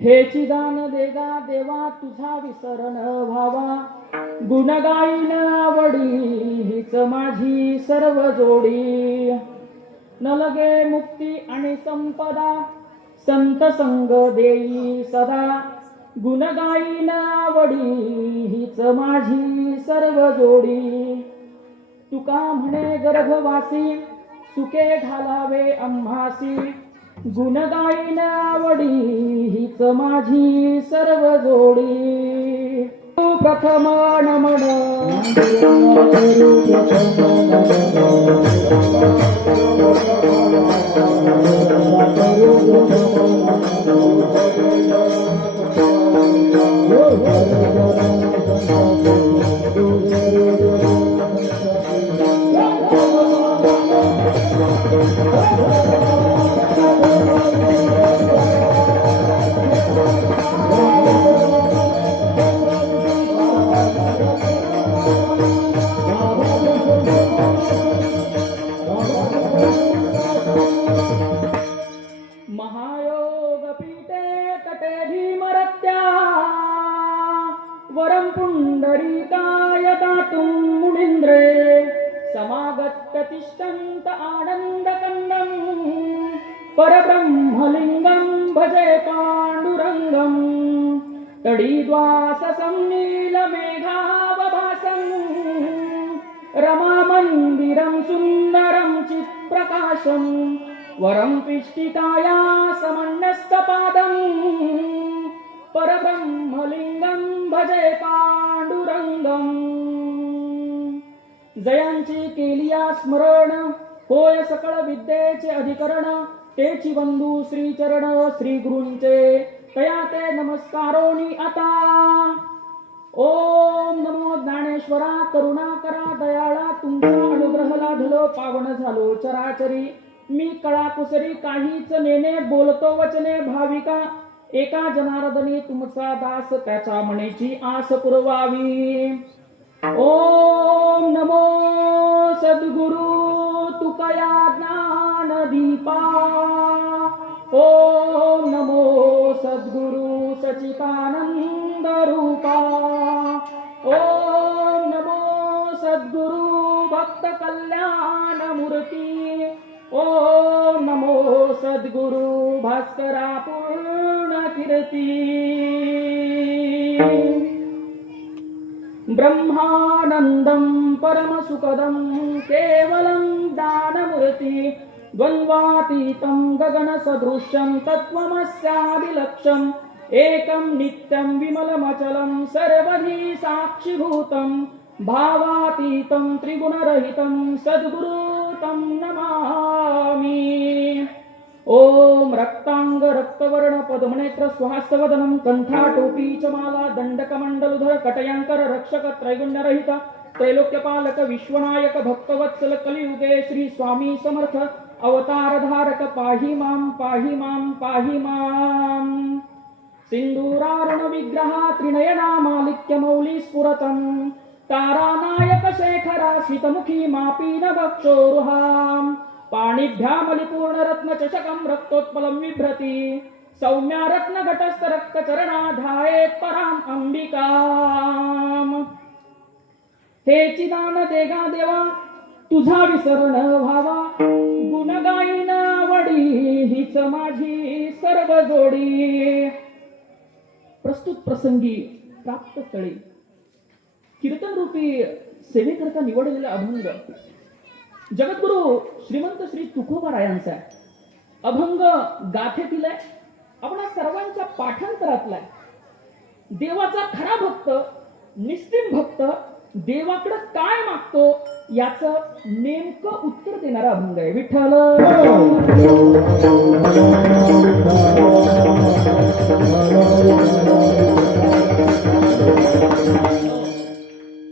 हेची दान देगा देवा तुझा विसरण व्हावा, गुण गाईन आवडी हीच माझी सर्व जोडी. न लगे मुक्ती आणि संपदा संत संग देई सदा, गुण गाईन आवडी हीच माझी सर्व जोडी. तुका म्हणे गर्भवासी सुखे घालावे आम्हासी, गुण गाईन आवडी हीच माझी सर्व जोडी. प्रथम नमन महायोग पीठे तटे भीमरत्या, वरं पुंडरीकाय दातुं मुनींद्रे. समागत्य तिष्ठन्त आनन्दकन्दं, परब्रह्मलिङ्गं भजे पाण्डुरङ्गं. तडीद्वाससं नीलमेघावभासं, रमामन्दिरं सुन्दरं चित्प्रकाशं. वरं पिष्टिकाया समन्यस्तपादं, परब्रह्मलिंगं भजे पांडुरंगं. जयांची केलिया स्मरण होय सकळ विद्येचे अधिकरण. तेची बंधू श्रीचरण श्री गुरूंचे तया ते नमस्कारोनी आता. ओम नमो ज्ञानेश्वरा करुणाकरा दयाळा, तुमचा अनुग्रह लाभलो पावन झालो चराचरी. मी कळाकुसरी काहीच नेने बोलतो वचने भाविका. एका जनार्दनी तुमचा दास त्याच्या म्हणेची आस पुरवावी. ओम नमो सद्गुरु तुकया ज्ञान दीपा. ओम नमो सद्गुरु सचितानंद रूपा. ओम नमो सद्गुरु भक्त कल्याण मूर्ती. ओम नमो सद्गुरु भास्करा पूर्ण कीर्ती. ब्रह्मानंदं परमसुखदं केवलं ज्ञानमूर्ति. द्वन्द्वातीतं गगनसदृशं तत्त्वमस्यादिलक्ष्यम्. एकं नित्यं विमलमचलं सर्वधी साक्षिभूतं. भावातीतं त्रिगुणरहितं सद्गुरु तं नमामि. ओम रक्तांग रक्तवर्ण पद्मनेत्र सुहासवदनं कंठाटोपी च माला दंडकमंडलधर कटयांकर रक्षक त्रैगुण्यरहित त्रैलोक्यपालक विश्वनायक भक्तवत्सल कलियुगे श्री स्वामी समर्थ अवतारधारक पाहि मां पाहि मां पाहि मां. सिंदूरारुण विग्रहा त्रिनयना मालिक्य मौली स्फुरतं. तारानायक शेखरा स्मितमुखी मापीन वक्षोरुहां. पाणिभ्यामलिपूर्ण रत्न चषकं रक्तोत्पलं बिभ्रति. सौम्या रत्न घटस्थ रक्त चरणा ध्यायेत् पराम् अंबिकाम्. हेची दान देगा देवा तुझा विसरण व्हावा, गुण गाईन आवडी हीच माझी सर्व जोडी. प्रस्तुत प्रसंगी प्राप्त स्थळी कीर्तन रूपी सेवेकरता निवडलेला अभंग जगद्गुरु श्रीमंत श्री तुकोबारायांचा अभंग गाथेतील आहे. आपण सर्वांच्या पाठांतरातला आहे. देवाचा खरा भक्त निस्तीम भक्त देवाकडे काय मागतो याचं नेमकं उत्तर देणारा अभंग आहे. विठ्ठल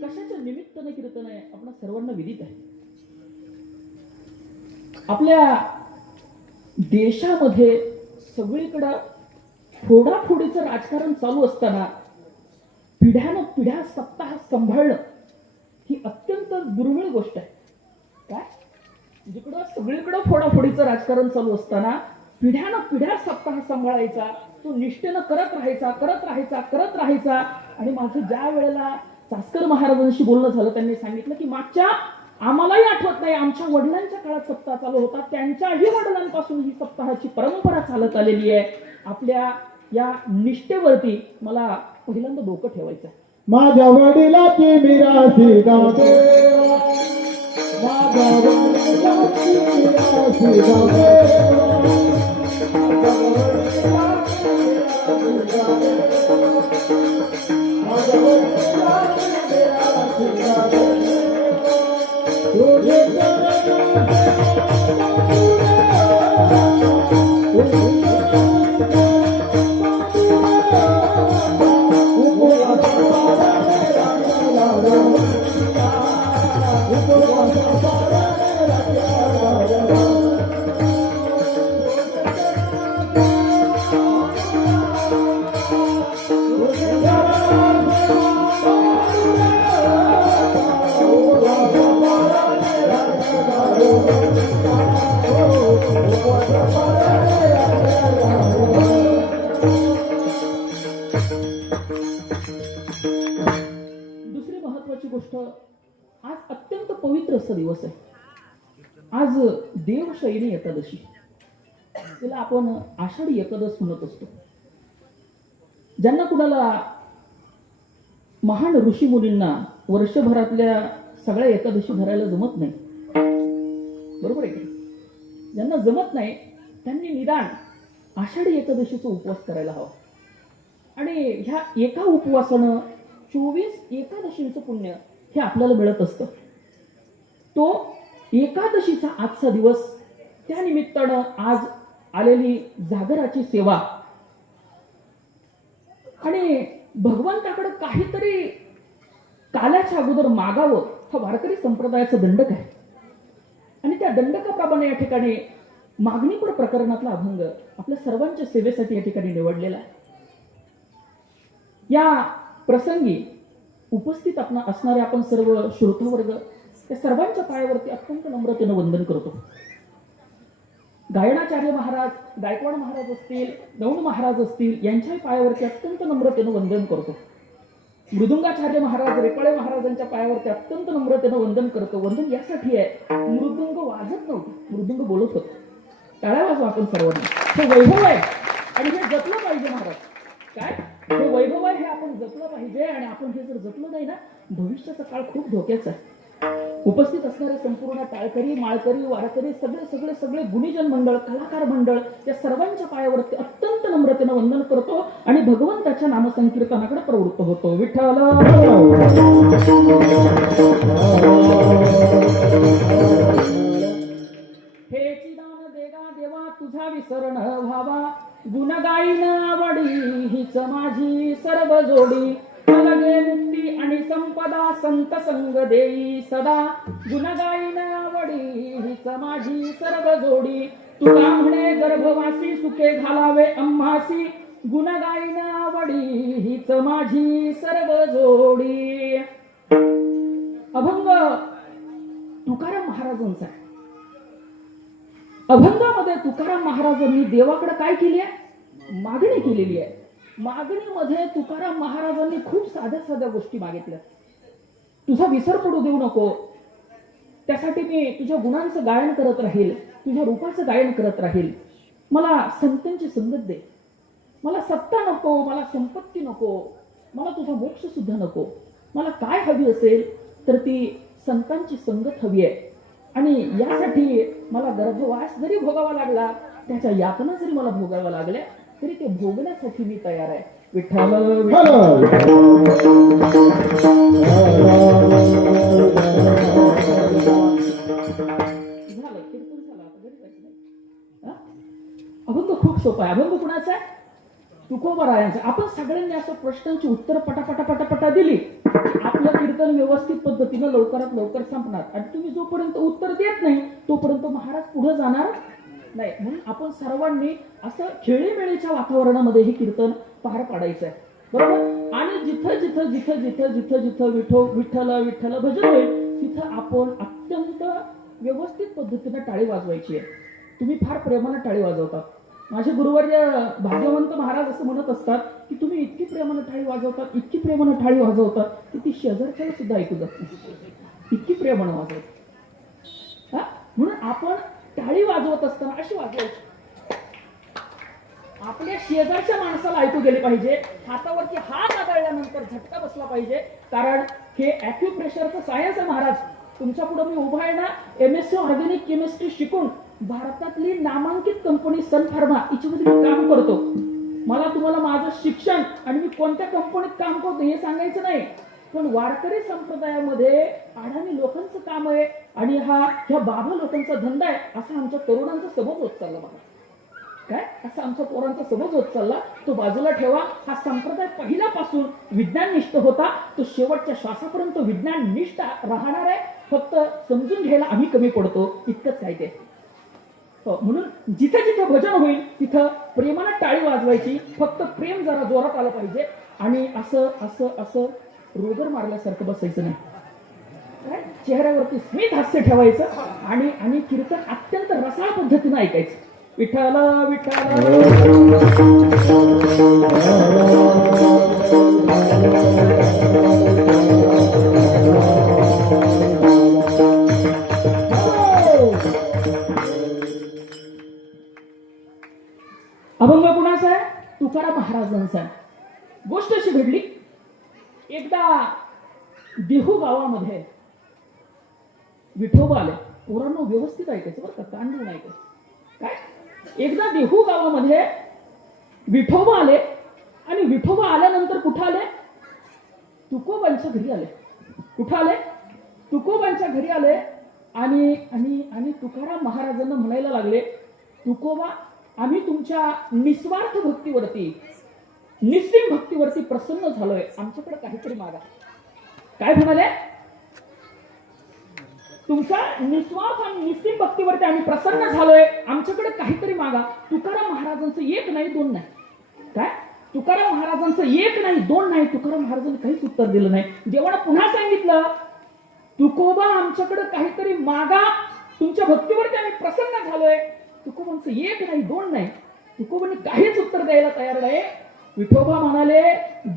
कशाच्या निमित्ताने कीर्तन आहे आपण सर्वांना विदित आहे. आपल्या देशामध्ये सगळीकडे फोडाफोडीचं राजकारण चालू असताना पिढ्यानं पिढ्या सत्ता सांभाळणं ही अत्यंत दुर्मिळ गोष्ट आहे. काय जिकडं सगळीकडे फोडाफोडीचं राजकारण चालू असताना पिढ्यानं पिढ्या सत्ता सांभाळायचा तो निष्ठेनं करत राहायचा. आणि माझं ज्या वेळेला चास्कर महाराजांशी बोलणं झालं, त्यांनी सांगितलं की मागच्या आम्हालाही आठवत नाही, आमच्या वडिलांच्या काळात सप्ताह चालू होता, त्यांच्याही वडिलांपासून ही सप्ताहाची परंपरा चालत आलेली आहे. आपल्या या निष्ठेवरती मला पहिल्यांदा डोकं ठेवायचं. माझ्या वडिलाची मिरासी गावे, माझ्या वडिलाची मिरासी गावे, माझ्या वडिलाची मिरासी गावे, तुझे दुसरी महत्वाची गोष्ट, आज अत्यंत पवित्र असा दिवस आहे. आज देवशयनी एकादशी, तिला आपण आषाढी एकादश म्हणत असतो. ज्यांना कुणाला महान ऋषी मुनींना वर्षभरातल्या सगळ्या एकादशी धरायला जमत नाही, बरोबर आहे का? ज्यांना जमत नाही त्यांनी निदान आषाढी एकादशीचा उपवास करायला हवा. आणि ह्या एका उपवासानं 24 एकादशींचं पुण्य हे आपल्याला मिळत असतं. तो एकादशीचा आजचा दिवस, त्या निमित्तानं आज आलेली जागराची सेवा आणि भगवंताकडे काहीतरी काल्याच्या अगोदर मागावं, हा वारकरी संप्रदायाचा दंडक आहे. आणि त्या दंडकाप्रमाणे या ठिकाणी मागणीपर प्रकरणातला अभंग आपल्या सर्वांच्या सेवेसाठी या ठिकाणी निवडलेला आहे. या प्रसंगी उपस्थित असणारे आपण सर्व श्रोतृवर्ग त्या सर्वांच्या पायावरती अत्यंत नम्रतेनं वंदन करतो. गायनाचार्य महाराज, गायकवाड महाराज असतील, गौड महाराज असतील, यांच्याही पायावरती अत्यंत नम्रतेनं वंदन करतो. मृदुंगाचार्य महाराज, रेपाळे महाराजांच्या पायावरती अत्यंत नम्रतेनं वंदन करतो. वंदन यासाठी आहे, मृदुंग वाजत नव्हतं, मृदुंग बोलत होतं. टाळ्या वाजवा आपण सर्वांना. हे वैभव आहे आणि हे जपलं पाहिजे महाराज. काय हे वैभव आहे, हे आपण जपलं पाहिजे. आणि आपण हे जर जपलं नाही ना, भविष्याचा काळ खूप धोक्याचा आहे. उपस्थित असणारे संपूर्ण टाळकरी, माळकरी, वारकरी, सगळे गुणीजन मंडळ, कलाकार मंडळ, या सर्वांच्या पायावरती अत्यंत नम्रतेनं वंदन करतो आणि भगवंताच्या नामसंकीर्तनाकडे प्रवृत्त होतो. विठ्ठल हे चिदान देगा देवा, तुझा विसरण व्हावा, गुण गाईन आवडी हीच माझी सर्व जोडी, लगे मुक्ती आणि संपदा संत संग देई सदा, गुण गाईन आवडी हीच माझी सर्व जोडी, तुका म्हणे गर्भवासी सुखे घालावे आम्हासी, गुण गाईन आवडी हीच माझी सर्व जोडी. अभंग तुकाराम महाराजांचा आहे. अभंगामध्ये तुकाराम महाराजांनी देवाकडे काय केली आहे? मागणी केलेली आहे. मागणीमध्ये तुकाराम महाराजांनी खूप साध्या साध्या गोष्टी मागितल्या. तुझा विसर पडू देऊ नको, त्यासाठी मी तुझ्या गुणांचं गायन करत राहील, तुझ्या रूपाचं गायन करत राहील. मला संतांची संगत दे, मला सत्ता नको, मला संपत्ती नको, मला तुझा मोक्ष सुद्धा नको. मला काय हवी असेल तर ती संतांची संगत हवी आहे. आणि यासाठी मला गर्भवास जरी भोगावा लागला, त्याच्या यातना जरी मला भोगाव्या लागल्या, तरी ते भोगण्यासाठी मी तयार आहे. विठ्ठल अभंग खूप सोपा आहे. अभंग कुणाचा आहे? तुकोबारायांचा. आपण सगळ्यांनी असं प्रश्नांची उत्तर पटापटा दिली, आपलं कीर्तन व्यवस्थित पद्धतीनं लवकरात लवकर संपणार. आणि तुम्ही जोपर्यंत उत्तर देत नाही तोपर्यंत महाराज पुढे जाणार नाही. म्हणून आपण सर्वांनी असं खेळीमेळीच्या वातावरणामध्ये हे कीर्तन पार पाडायचं आहे, बरोबर. आणि जिथं जिथं जिथं जिथं जिथं जिथं विठ्ठल विठ्ठल भजन होईल, तिथं आपण अत्यंत व्यवस्थित पद्धतीनं टाळी वाजवायची आहे. तुम्ही फार प्रेमानं टाळी वाजवतात, माझे गुरुवर्य भाग्यवंत महाराज असं म्हणत असतात की तुम्ही इतकी प्रेमानं टाळी वाजवतात, इतकी प्रेमानं टाळी वाजवतात की ती शेजारच्याला सुद्धा ऐकू जात नाही. इतकी प्रेमानं वाजवतात. हा, म्हणून आपण टाळी वाजवत असताना अशी वाजवायची, आपल्या शेजारच्या माणसाला ऐकू गेले पाहिजे. हातावरती हात आदळल्यानंतर झटका बसला पाहिजे. कारण हे ॲक्युप्रेशरचं सायन्स आहे महाराज. तुमच्या पुढे मी उभा आहे ना, MSc ऑर्गॅनिक केमिस्ट्री शिकून भारतातली नामांकित कंपनी सन फार्मा याच्यामध्ये मी काम करतो. मला तुम्हाला माझं शिक्षण आणि मी कोणत्या कंपनीत काम करतो हे सांगायचं नाही, पण वारकरी संप्रदायामध्ये अडाणी लोकांचं काम आहे आणि ह्या बाबा लोकांचा धंदा आहे, असा आमच्या तरुणांचा समज होत चालला बघा. काय असा आमच्या पोरांचा समज होत चालला. तो बाजूला ठेवा. हा संप्रदाय पहिल्यापासून विज्ञाननिष्ठ होता, तो शेवटच्या श्वासापर्यंत विज्ञाननिष्ठ राहणार आहे. फक्त समजून घ्यायला आम्ही कमी पडतो, इतकंच काय ते. म्हणून जिथे जिथे भजन होईल तिथं प्रेमानं टाळी वाजवायची. फक्त प्रेम जरा जोरात आलं पाहिजे आणि असं असं असं रोगर मारल्यासारखं बसायचं नाही. काय चेहऱ्यावरती स्मित हास्य ठेवायचं आणि आणि कीर्तन अत्यंत रसाळ पद्धतीनं ऐकायचं. विठ्ठल विठ्ठल अभंग कुणाचा आहे? तुकाराम महाराजांचा आहे. गोष्ट अशी घडली, एकदा देहू गावामध्ये विठोबा आले. पोरांनो व्यवस्थित ऐकायचं बरं का, तांडून ऐकायचं. काय एकदा देहू गावामध्ये विठोबा आले आणि विठोबा आल्यानंतर कुठं आले? तुकोबांच्या घरी आले. कुठं आले? तुकोबांच्या घरी आले आणि आणि आणि तुकाराम महाराजांना म्हणायला लागले, तुकोबा आम्ही तुमच्या निस्वार्थ भक्तीवरती, निस्सीम भक्तीवरती प्रसन्न झालोय, आमच्याकडे काहीतरी मागा. काय म्हणाले? तुमच्या निस्वार्थ आणि निस्सीम भक्तीवरती आम्ही प्रसन्न झालोय, आमच्याकडे काहीतरी मागा. तुकाराम महाराजांचं एक नाही दोन नाही. काय तुकाराम महाराजांचं एक नाही दोन नाही, तुकाराम महाराजांनी काहीच उत्तर दिलं नाही. देवानं पुन्हा सांगितलं, तुकोबा आमच्याकडे काहीतरी मागा, तुमच्या भक्तीवरती आम्ही प्रसन्न झालोय. तुकोबांचं एक नाही दोन नाही. तुकोबांनी काहीच उत्तर द्यायला तयार नाही. विठोबा म्हणाले,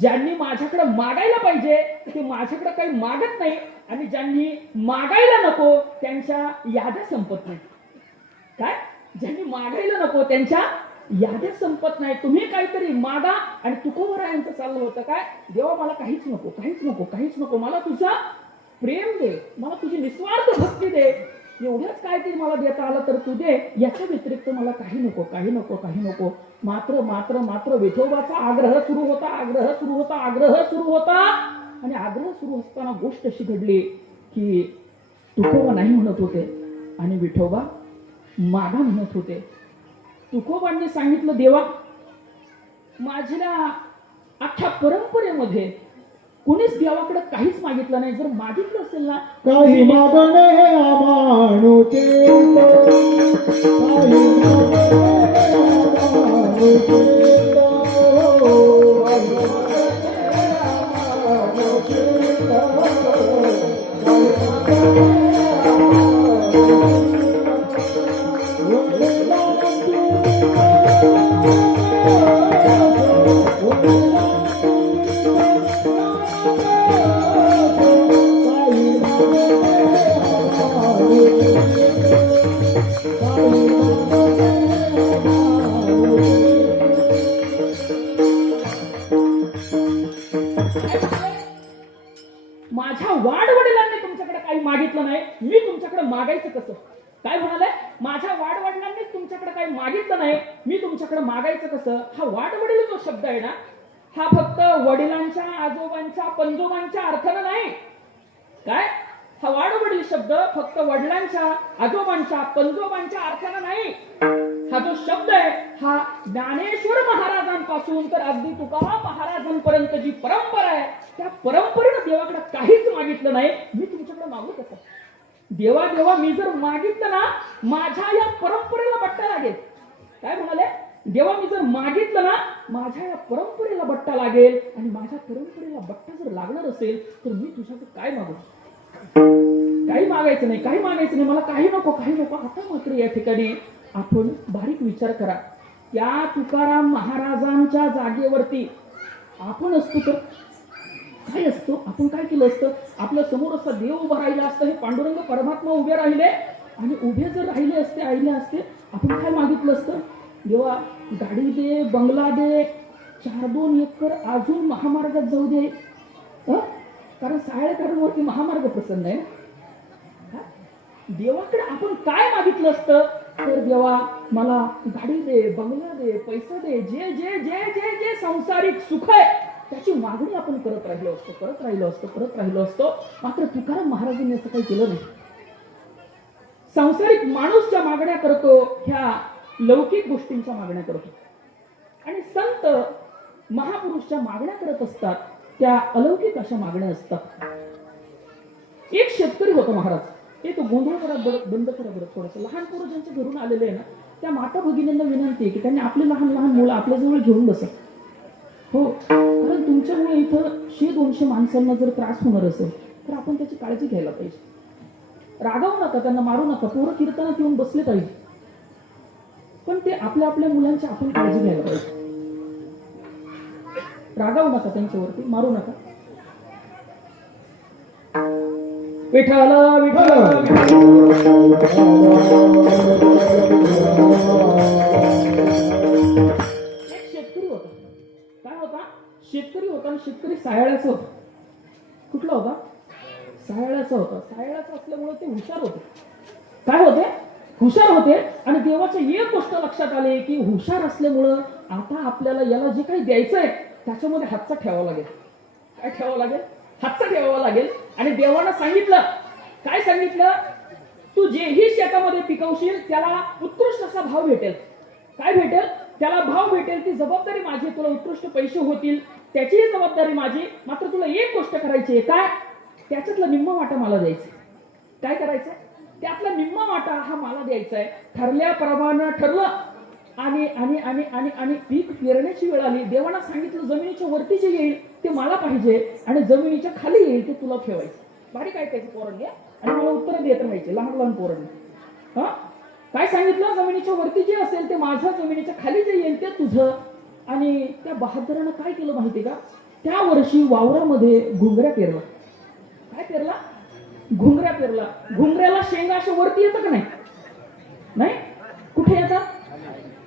ज्यांनी माझ्याकडे मागायला पाहिजे ते माझ्याकडे काही मागत नाही आणि ज्यांनी मागायला नको त्यांच्या याद्या संपत नाही. काय ज्यांनी मागायला नको त्यांच्या याद्या संपत नाही. तुम्ही काहीतरी मागा. आणि तुकोबरायांचं चाललं होतं काय, देवा मला काहीच नको, काहीच नको, काहीच नको, मला तुझा प्रेम दे, मला तुझी निस्वार्थ भक्ती दे, एवढंच काय ते मला देता आलं तर तू दे, याच्या व्यतिरिक्त मला काही नको, काही नको, काही नको. मात्र मात्र मात्र विठोबाचा आग्रह सुरू होता, आग्रह सुरू होता, आग्रह सुरू होता. आणि आग्रह सुरू असताना गोष्ट अशी घडली की तुकोबा नाही म्हणत होते आणि विठोबा मागा म्हणत होते. तुकोबांनी सांगितलं, देवा माझ्या अख्ख्या परंपरेमध्ये कोणीच देवाकडे काहीच मागितलं नाही. जर मागितलं असेल ना, काही मागणे अमानुषे, काही मागणे अमानुषे. माझ्या वाडवडिलांनी तुमच्याकडे काही मागितलं नाही, मी तुमच्याकडे मागायचं कसं? काय म्हणाले? माझ्या वाडवडिलांनीच तुमच्याकडे काही मागितलं नाही, मी तुमच्याकडे मागायचं कसं? हा वाडवडील जो शब्द आहे ना, हा फक्त वडिलांच्या, आजोबांच्या, पंजोबांच्या अर्थानं नाही. काय हा वाडवडील शब्द फक्त वडिलांच्या, आजोबांच्या, पंजोबांच्या अर्थानं नाही. हा जो शब्द आहे हा ज्ञानेश्वर महाराजांपासून तर अगदी तुकाराम महाराजांपर्यंत जी परंपरा आहे त्या परंपरेनं देवाकडे काहीच मागितलं नाही. मी तुमच्याकडे मागू कसं? देवा देवा मी जर मागितलं ना, माझ्या या परंपरेला बट्टा लागेल. काय म्हणाले? देवा मी जर मागितलं ना, माझ्या या परंपरेला बट्टा लागेल आणि माझ्या परंपरेला बट्टा जर लागणार असेल तर मी तुझ्याकडे काय मागू? काही मागायचं नाही, काही मागायचं नाही, मला काही नको, काही नको. आता मात्र या ठिकाणी आपण बारीक विचार करा. त्या तुकाराम महाराजांच्या जागेवरती आपण असतो तर काय असतो? आपण काय केलं असतं? आपल्या समोर असा देव उभा राहिला असतं, हे पांडुरंग परमात्मा उभे राहिले आणि उभे जर राहिले असते, आईले असते, आपण काय मागितलं असतं? देवा गाडी दे, बंगला दे, 4-2 एकर अजून महामार्गात जाऊ दे. कारण सायळेकरांवरती महामार्ग प्रसन्न आहे. देवाकडे आपण काय मागितलं असतं? तर देवा मला गाडी दे, बंगला दे, पैसा दे, जे जे जे जे जे संसारिक सुख आहे त्याची मागणी आपण करत राहिलो असतो. मात्र तुकाराम महाराजांनी असं काही केलं नाही. संसारिक माणूसच्या मागण्या करतो, ह्या लौकिक गोष्टींच्या मागण्या करतो. आणि संत महापुरुषच्या मागण्या करत असतात, त्या अलौकिक अशा मागण्या असतात. एक शेतकरी होता महाराज. ते तो गोंधळ बंद करा बरं थोडंसं. लहान पोरं ज्यांच्या घरून आलेले आहे ना, त्या माता भगिनींना विनंती आहे की त्यांनी आपले लहान लहान मुलं आपल्याजवळ घेऊन बसा. हो, कारण तुमच्यामुळे इथं 100-200 माणसांना जर त्रास होणार असेल तर आपण त्याची काळजी घ्यायला पाहिजे. रागावू नका, त्यांना मारू नका, पोरं कीर्तनात येऊन बसले पाहिजे, पण ते आपल्या आपल्या मुलांची आपण काळजी घ्यायला पाहिजे. रागावू नका, त्यांच्यावरती मारू नका. विठ्ठल विठ्ठल शेतकरी होता आणि शेतकरी सायाळ्याचा होता. कुठला होता? सायाळ्याचा होता. सायाळ्याचा असल्यामुळे ते हुशार होते. काय होते? हुशार होते. आणि देवाची एक गोष्ट लक्षात आली की हुशार असल्यामुळं आता आपल्याला याला जे काही द्यायचंय त्याच्यामध्ये हातचा ठेवावा लागेल. काय ठेवावं लागेल? हातचा ठेवावा लागेल. आणि देवानं सांगितलं, काय सांगितलं? तू जेही शेतामध्ये पिकवशील त्याला उत्कृष्ट असा भाव भेटेल. काय भेटेल? त्याला भाव भेटेल. ती जबाबदारी माझी, तुला उत्कृष्ट पैसे होतील त्याचीही जबाबदारी माझी. मात्र तुला एक गोष्ट करायची आहे. काय? त्याच्यातला निम्मा वाटा मला द्यायचा. काय करायचं? त्यातला निम्मा वाटा हा मला द्यायचा आहे. ठरल्याप्रमाणे ठरलं. आणि आणि आणि आणि आणि पीक पेरण्याची वेळ आली. देवानं सांगितलं जमिनीच्या वरती जे येईल ते मला पाहिजे आणि जमिनीच्या खाली येईल ते तुला ठेवायचं. बारीक ऐकायचं पोरांनी आणि मला उत्तर देत राहायचे लहान लहान पोरांनी. काय सांगितलं? जमिनीच्या वरती जे असेल ते माझं, जमिनीच्या खाली जे येईल ते तुझं. आणि त्या बहादरानं काय केलं माहिती का? त्या वर्षी वावरामध्ये घुंगऱ्या पेरला. काय पेरला? घुंगऱ्या पेरला. घुंगऱ्याला शेंगा अशा वरती येतं का नाही? नाही. कुठे येतात?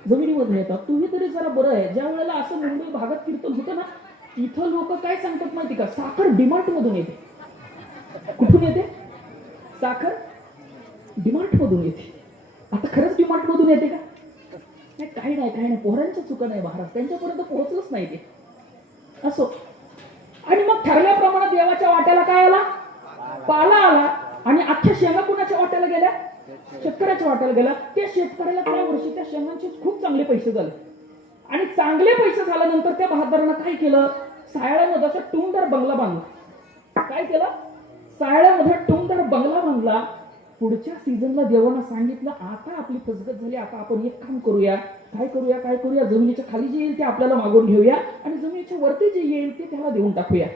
जमिनीमध्ये येतात. तुम्ही तरी जरा बरं आहे. ज्या वेळेला असं मुंबई भागात कीर्तन होतं ना, इथं लोक काय सांगतात माहिती का? साखर डिमार्ट मधून येते. कुठून येते? साखर डिमार्ट मधून येते. आता खरंच डिमार्ट मधून येते का? नाही, काही नाही. पोरांच्या चुका नाही महाराज, त्यांच्यापर्यंत पोहोचलंच नाही ते. असो. आणि मग ठरल्याप्रमाणे देवाच्या वाट्याला काय आला? पाला आला. आणि अख्ख्या शेंगा कुणाच्या वाट्याला गेल्या? शेतकऱ्याच्या वाट्याला गेला. त्या शेतकऱ्याला त्या वर्षी त्या शेंगांचे खूप चांगले पैसे झाले. आणि चांगले पैसे झाल्यानंतर त्या बहादरानं काय केलं? सायाळ्यामध्ये असा टुमदार बंगला बांधला. काय केलं? सायाळ्यामध्ये टुमदार बंगला बांधला. पुढच्या सीझनला देवानं सांगितलं, आता आपली फसगत झाली, आता आपण एक काम करूया. काय करूया? जमिनीच्या खाली जे येईल ते आपल्याला मागून घेऊया आणि जमिनीच्या वरती जे येईल ते त्याला देऊन टाकूया.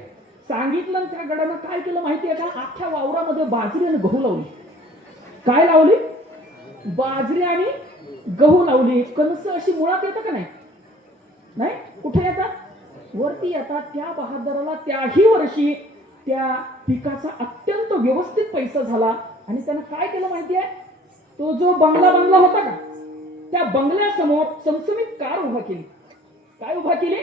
सांगितलं. त्या गडानं काय केलं माहितीये का? अख्ख्या वावरामध्ये बाजरी आणि गहू लावली. काय लावली? बाजरी आणि गहू लावली. कणस अशी मुळात येतं का नाही? नाही. कुठे येतात? वरती येतात. त्या बहादराला त्याही वर्षी त्या पिकाचा अत्यंत व्यवस्थित पैसा झाला. आणि त्यानं काय केलं माहितीये? तो जो बंगला बांधला होता का, त्या बंगल्यासमोर चमचमीत कार उभा केली. काय उभा केली?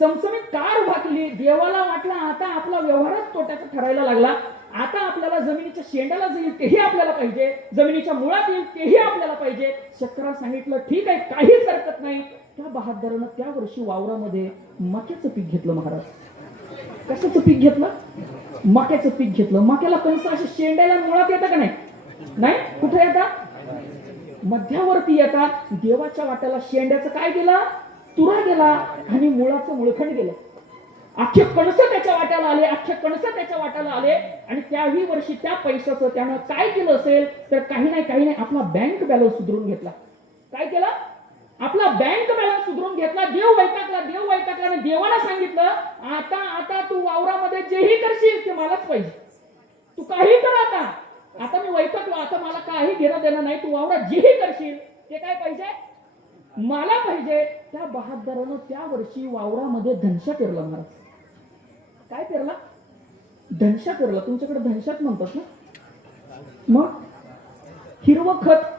चमचमीत कार उभा केली. देवाला वाटलं आता आपला व्यवहारच तोट्याचा ठरायला लागला. आता आपल्याला जमिनीच्या शेंडाला जाईल तेही आपल्याला पाहिजे, जमिनीच्या मुळात येईल तेही आपल्याला पाहिजे. शेतकऱ्याला सांगितलं ठीक आहे, काहीच हरकत नाही. त्या बहादरानं त्या वर्षी वावरामध्ये मक्याचं पीक घेतलं महाराज. कशाचं पीक घेतलं? मक्याचं पीक घेतलं. मक्याला कणसं अशी शेंड्याला मुळात येतं का नाही? नाही. कुठे येतात? मध्यावरती येतात. देवाच्या वाट्याला शेंड्याचं काय गेलं? तुरा गेला आणि मुळाचं मुळखंड गेलं. अख्खे कणस त्याच्या वाट्याला आले. आणि त्याही वर्षी त्या पैशाचं त्यानं काय केलं असेल तर काही नाही आपला बँक बॅलन्स सुधारून घेतला. काय केलं? आपला बँक बॅलन्स सुधारून घेतला. देव वैतागला आणि देवाला सांगितलं, आता तू वावरामध्ये जेही करशील ते मलाच पाहिजे. तू काही कर आता मी वैतागलो, आता मला काही घेणं देणं नाही. तू वावरात जेही करशील ते काय पाहिजे? मला पाहिजे. त्या बहादरानं त्या वर्षी वावरामध्ये धनशा पेरला महाराज. काय पेरला? धनशा पेरला. तुमच्याकडे धनशाच म्हणतात ना? मग हिरवं खत.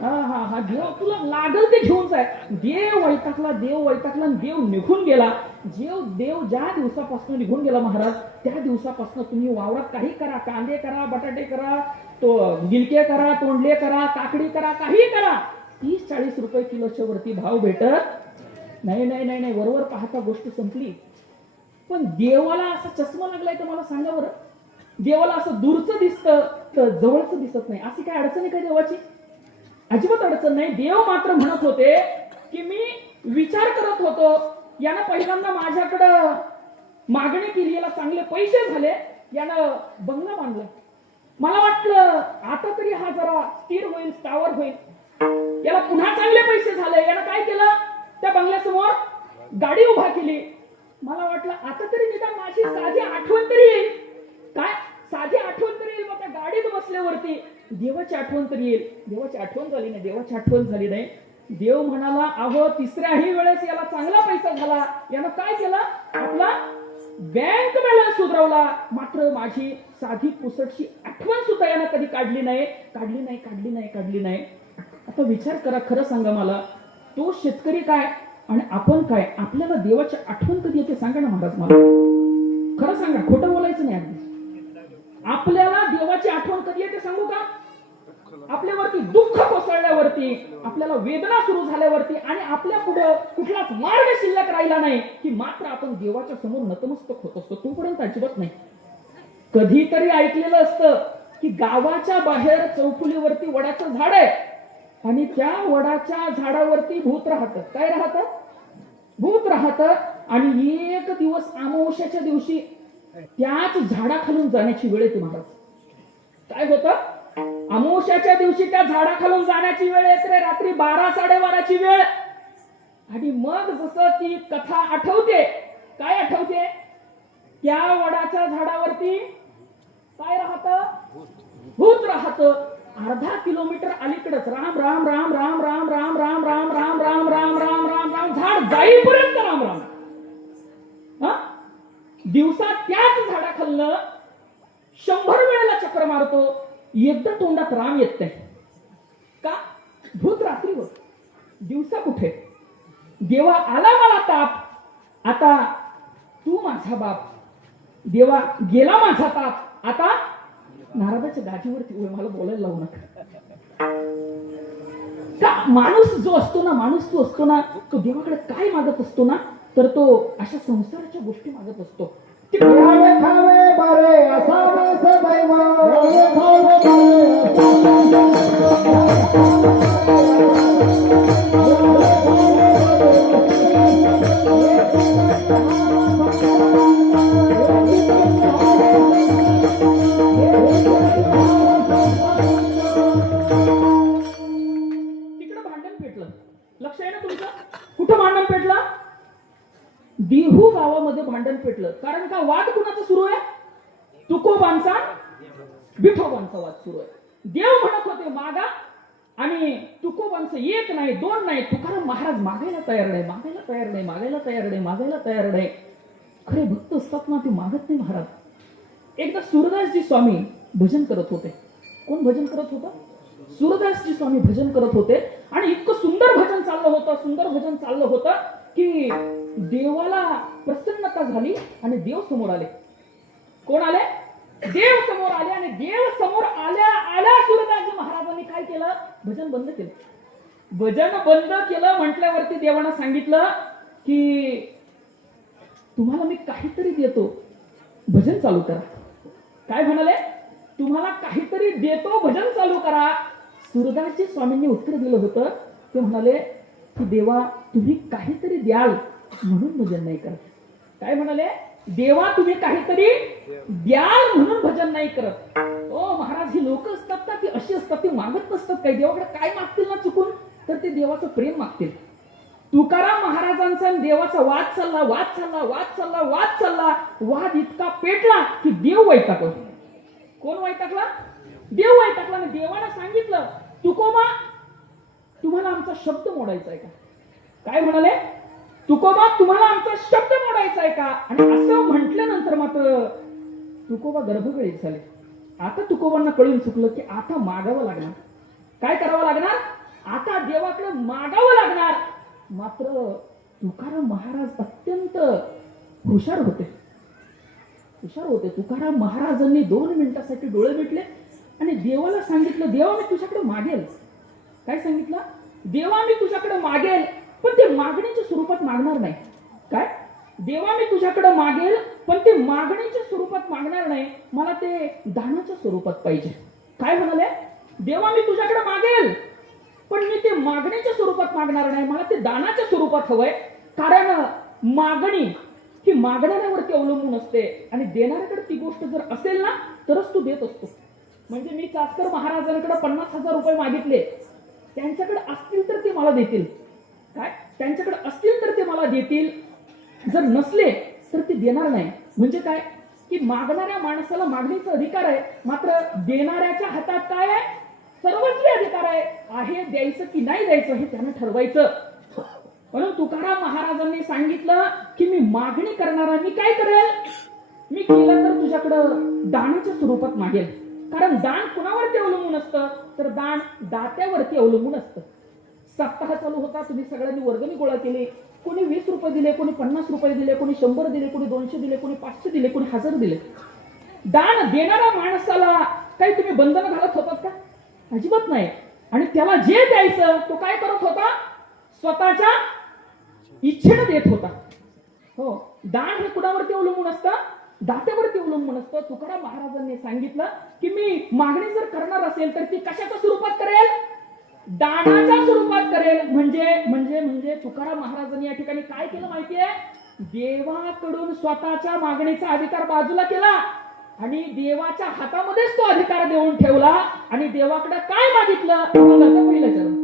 हा हा हा, देव तुला लागल ते घेऊन जाय. देव वैतागला, देव वैतागला, देव निघून गेला. देव ज्या दिवसापासून निघून गेला महाराज, त्या दिवसापासून तुम्ही वावरात काही करा, कांदे करा, बटाटे करा, तो गिलके करा, तोंडले करा, काकडी करा, काही करा, 30-40 रुपये किलोच्या वरती भाव भेटत नाही. नाही नाही नाही, वरवर पाहता गोष्ट संपली. पण देवाला असा चष्मा लागलाय तर मला सांगा बरं, देवाला असं दूरचं दिसतं तर जवळचं दिसत नाही. अशी काय अडचण आहे का देवाची? अजिबात अडचण नाही. देव मात्र म्हणत होते की मी विचार करत होतो, यानं पहिल्यांदा माझ्याकडं मागणी केली, याला चांगले पैसे झाले, यानं बंगला बांधला. मला वाटलं आता तरी हा जरा स्थिर होईल, स्थावर होईल, याला पुन्हा चांगले पैसे झाले. यानं काय केलं? त्या बंगल्यासमोर गाडी उभा केली. मला वाटलं आता तरी निदान माझी साधी आठवण तरी येईल. काय साधी आठवण तरी येईल. मग त्या गाडीत बसल्यावरती देवाची आठवण तरी येईल. देवाची आठवण झाली नाही. देवाची आठवण झाली नाही. देव म्हणाला, अहो तिसऱ्याही वेळेस याला चांगला पैसा झाला. यानं काय केलं? आपला बँक बॅलन्स सुधारवला. मात्र माझी साधी पुसटची आठवण सुद्धा यानं कधी काढली नाही. काढली नाही. आता विचार करा, खरं सांगा मला, तो शेतकरी काय आणि आपण काय? आपल्याला देवाची आठवण कधी येते सांगा ना महाराज मला. खरं सांगा, खोटं बोलायचं नाही. अगदी आपल्याला देवाची आठवण कधी येते सांगू का? आपल्यावरती दुःख कोसळल्यावरती, आपल्याला वेदना सुरू झाल्यावरती आणि आपल्या पुढे कुठलाच मार्ग शिल्लक राहिला नाही की मात्र आपण देवाच्या समोर नतमस्तक होत असतो. तोपर्यंत अजिबात नाही. कधीतरी ऐकलेलं असतं की गावाच्या बाहेर चौफुलीवरती वडाचं झाड आहे आणि त्या वडाच्या झाडावरती भूत राहतं. काय राहतं? भूत राहतं. आणि एक दिवस अमावस्याच्या दिवशी त्याच झाडाखालून जाण्याची वेळ येते महाराज. काय होतं? अमावस्याच्या दिवशी त्या झाडाखालून जाण्याची वेळ येते. रात्री 12-12:30ची वेळ. आणि मग जसं ती कथा आठवते, काय आठवते? त्या वडाच्या झाडावरती काय राहतं? भूत राहतं. अर्धा किलोमीटर अलीकडच राम राम राम राम राम राम राम राम राम राम राम राम राम राम झाड जाईपर्यंत राम राम. दिवसात त्याच झाडाखालनं 100 वेळेला चक्र मारतो. एकदा तोंडात राम येत नाही. का? भूत रात्रीवर, दिवसा कुठे? देवा आला मला ताप, आता तू माझा बाप. देवा गेला माझा ताप, आता नारदाच्या गाठीवरती मला बोलायला लावू नका. का? माणूस जो असतो ना, तो देवाकडे काय मागत असतो ना, तर तो अशा संसाराच्या गोष्टी मागत असतो. खावे खावे बरे असावे सदैव. खावे खावे बरे तिकडं भांडण पेटलं. लक्ष आहे ना तुमचं? कुठं भांडण पेटलं? देहू गावामध्ये भांडण पेटलं. कारण का? वाद कुणाचा सुरू आहे? तुकोबांचा, विठोबांचा वाद सुरू आहे. देव म्हणत होते मागा आणि तुकोबांचं 1 नाही 2 नाही. तुकाराम महाराज मागायला तयार नाही. खरे भक्त असतात ना, ते मागत नाही महाराज. एकदा सूरदासजी स्वामी भजन करत होते. कोण भजन करत होतं? सूरदासजी स्वामी भजन करत होते. आणि इतकं सुंदर भजन चाललं होतं की देवाला प्रसन्नता झाली आणि देव समोर आले. कोण आले? देव समोर आले. आणि देव समोर आल्या सूरदासजी महाराजांनी काय केलं? भजन बंद केलं. म्हटल्यावरती देवानं सांगितलं की तुम्हाला मी काहीतरी देतो, भजन चालू करा. काय म्हणाले? तुम्हाला काहीतरी देतो, भजन चालू करा. सूरदासजी स्वामींनी उत्तर दिलं होतं. ते म्हणाले की देवा तुम्ही काहीतरी द्याल म्हणून भजन नाही करत. काय म्हणाले? देवा तुम्ही काहीतरी द्याल म्हणून भजन नाही करत. ओ महाराज, ही लोक असतात ना, ती अशी असतात, ती मागत नसतात. काही देवाकडे काय मागतील ना चुकून, तर ते देवाचं प्रेम मागतील. तुकाराम महाराजांचा आणि देवाचा वाद चालला. वाद इतका पेटला की देव वैतागला. कोण वैतागला? देव वैतागला. आणि देवानं सांगितलं, तुकोबा तुम्हाला आमचा शब्द मोडायचा आहे का? काय म्हणाले? तुकोबा, तुम्हाला आमचा शब्द मोडायचा आहे का? आणि असं म्हटल्यानंतर मात्र तुकोबा गर्भगळीत झाले. आता तुकोबांना कळून चुकलं की आता मागावं लागणार. काय करावं लागणार? आता देवाकडे मागावं लागणार. मात्र तुकाराम महाराज अत्यंत हुशार होते. तुकाराम महाराजांनी 2 मिनिटासाठी डोळे मिटले आणि देवाला सांगितलं, देवा मी तुझ्याकडे मागेल. काय सांगितलं? देवा मी तुझ्याकडे मागेल, पण ते मागणीच्या स्वरूपात मागणार नाही. काय? देवा मी तुझ्याकडे मागेल, पण ते मागणीच्या स्वरूपात मागणार नाही, मला ते दानाच्या स्वरूपात पाहिजे. काय म्हणाले? देवा मी तुझ्याकडे मागेल, पण मी ते मागणीच्या स्वरूपात मागणार नाही, मला ते दानाच्या स्वरूपात हवंय. कारण मागणी ही मागणाऱ्यावरती अवलंबून असते आणि देणाऱ्याकडे ती गोष्ट जर असेल ना तरच तू देत असतो. म्हणजे मी चासकर महाराजांकडे 50,000 रुपये मागितले, त्यांच्याकडे असतील तर ते मला देतील. काय? त्यांच्याकडे असतील तर ते मला देतील, जर नसले तर ते देणार नाही. म्हणजे काय? की मागणाऱ्या माणसाला मागणीचा अधिकार आहे, मात्र देणाऱ्याच्या हातात काय आहे? सर्वस्वी अधिकार आहे द्यायचं की नाही द्यायचं हे त्यानं ठरवायचं. म्हणून तुकाराम महाराजांनी सांगितलं की मी मागणी करणारा मी काय करेल? मी केलं तर तुझ्याकडं दानाच्या स्वरूपात मागेल. कारण दान कुणावरती अवलंबून असतं? तर दान दात्यावरती अवलंबून असतं. सप्ताह चालू होता, तुम्ही सगळ्यांनी वर्गणी गोळा केली. कोणी 20 रुपये दिले, कोणी 50 रुपये दिले, कोणी 100 दिले, कोणी 200 दिले, कोणी 500 दिले, कोणी 1000 दिले. दान देणाऱ्या माणसाला काही तुम्ही बंधन घालत होतात का? अजिबात नाही. आणि त्याला जे द्यायचं तो काय करत होता? स्वतःच्या इच्छेने देत होता. हो, दान हे कुणावरती अवलंबून असतं? दात्यावरती अवलंबून असतं. तुकाराम महाराजांनी सांगितलं की मी मागणी जर करणार असेल तर ती कशाच्या स्वरूपात करेल? दानाच्या स्वरूपात करेल. म्हणजे तुकाराम महाराजांनी या ठिकाणी काय केलं माहितीये? देवाकडून स्वतःच्या मागणीचा अधिकार बाजूला केला आणि देवाच्या हातामध्येच तो अधिकार देऊन ठेवला. आणि देवाकडे काय मागितलं? पहिलं चरण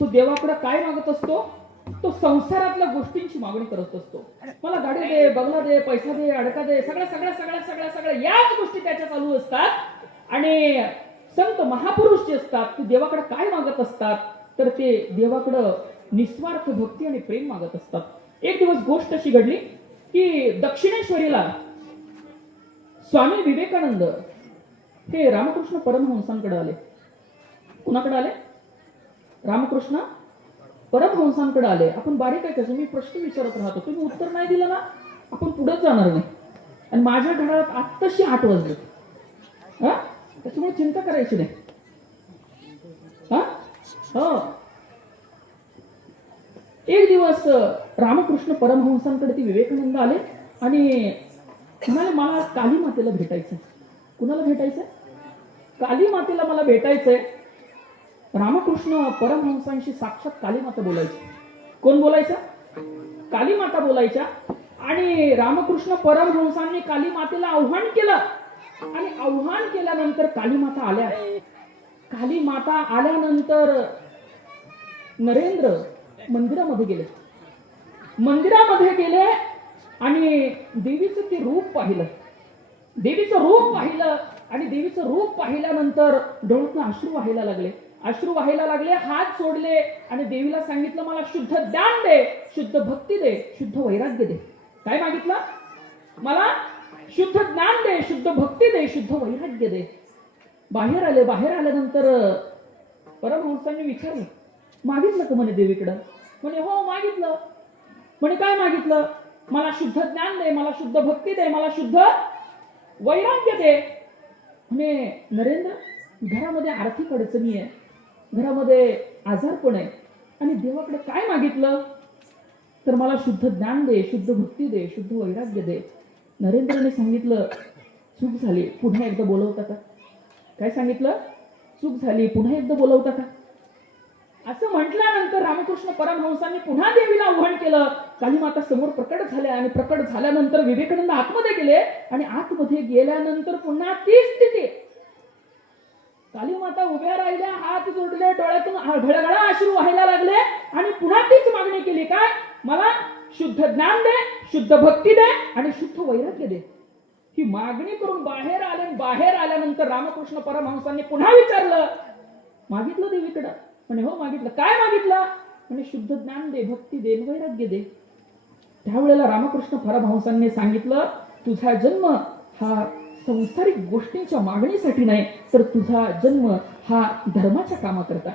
तो देवाकडे काय मागत असतो? तो संसारातल्या गोष्टींची मागणी करत असतो. मला गाडी दे, बंगला दे, पैसा दे, अडका दे, सगळ्या सगळ्या सगळ्या सगळ्या सगळ्या याच गोष्टी त्याच्या चालू असतात. आणि संत महापुरुष जे असतात ते देवाकडे काय मागत असतात? तर ते देवाकडं निस्वार्थ भक्ती आणि प्रेम मागत असतात. एक दिवस गोष्ट अशी घडली की दक्षिणेश्वरीला स्वामी विवेकानंद हे रामकृष्ण परमहंसांकडे आले. कुणाकडे आले? रामकृष्ण परमहंसांकडे आले. आपण बारीक आहे कसं, मी प्रश्न विचारत राहतो, तुम्ही उत्तर नाही दिलं ना आपण पुढेच जाणार नाही. आणि माझ्या घड्याळात आत्ताशी 8 वाजले. हा, त्याच्यामुळे चिंता करायची नाही. हा, हो. एक दिवस रामकृष्ण परमहंसांकडे ती विवेकानंद आले आणि म्हणाले, मला काली मातेला भेटायचंय. कुणाला भेटायचंय? काली मातेला मला भेटायचंय. रामकृष्ण परमहंसांशी साक्षात काली माता बोलायची. कोण बोलायचं? काली माता बोलायच्या. आणि रामकृष्ण परमहंसांनी काली मातेला आव्हान केलं. आणि आव्हान केल्यानंतर काली माता आल्या. काली माता आल्यानंतर नरेंद्र मंदिरामध्ये गेले. मंदिरामध्ये गेले आणि देवीचं ते रूप पाहिलं. देवीचं रूप पाहिलं आणि देवीचं रूप पाहिल्यानंतर डोळ्यातून अश्रू व्हायला लागले. अश्रू व्हायला लागले, हात सोडले आणि देवीला सांगितलं, मला शुद्ध ज्ञान दे, शुद्ध भक्ती दे, शुद्ध वैराग्य दे. काय मागितलं? मला शुद्ध ज्ञान दे, शुद्ध भक्ती दे, शुद्ध वैराग्य दे. बाहेर आले. बाहेर आल्यानंतर परमहंसांनी विचारलं, मागितलं का म्हणे देवीकडं? म्हणे हो मागितलं. म्हणे काय मागितलं? मला शुद्ध ज्ञान दे, मला शुद्ध भक्ती दे, मला शुद्ध वैराग्य दे. म्हणे नरेंद्र, घरामध्ये आर्थिक अडचणी आहे, घरामध्ये आजारपण आहे आणि देवाकडे काय मागितलं? तर मला शुद्ध ज्ञान दे, शुद्ध भक्ती दे, शुद्ध वैराग्य दे. नरेंद्रने सांगितलं, चूक झाली, पुन्हा एकदा बोलवता का? काय सांगितलं? चूक झाली, पुन्हा एकदा बोलवता का? असं म्हटल्यानंतर रामकृष्ण परमहंसांनी पुन्हा देवीला आव्हान केलं. काली माता समोर प्रकट झाल्या आणि प्रकट झाल्यानंतर विवेकानंद आतमध्ये गेले आणि आतमध्ये गेल्यानंतर पुन्हा तीच स्थिती. काली माता उभ्या राहिल्या, हात जोडले, डोळ्यातून घळघळा अश्रू व्हायला लागले आणि पुन्हा तीच मागणी केली. काय? मला शुद्ध ज्ञान दे, शुद्ध भक्ती दे आणि शुद्ध वैराग्य दे. ही मागणी करून बाहेर आले. बाहेर आल्यानंतर रामकृष्ण परमहंसांनी पुन्हा विचारलं, मागितलं देवीकडं? म्हणे हो मागितलं. काय मागितलं? म्हणे शुद्ध ज्ञान दे, भक्ती दे, वैराग्य दे. त्यावेळेला रामकृष्ण परमहंसांनी सांगितलं, तुझा जन्म हा संसारिक गोष्टींच्या मागणीसाठी नाही, तर तुझा जन्म हा धर्माच्या कामाकरता.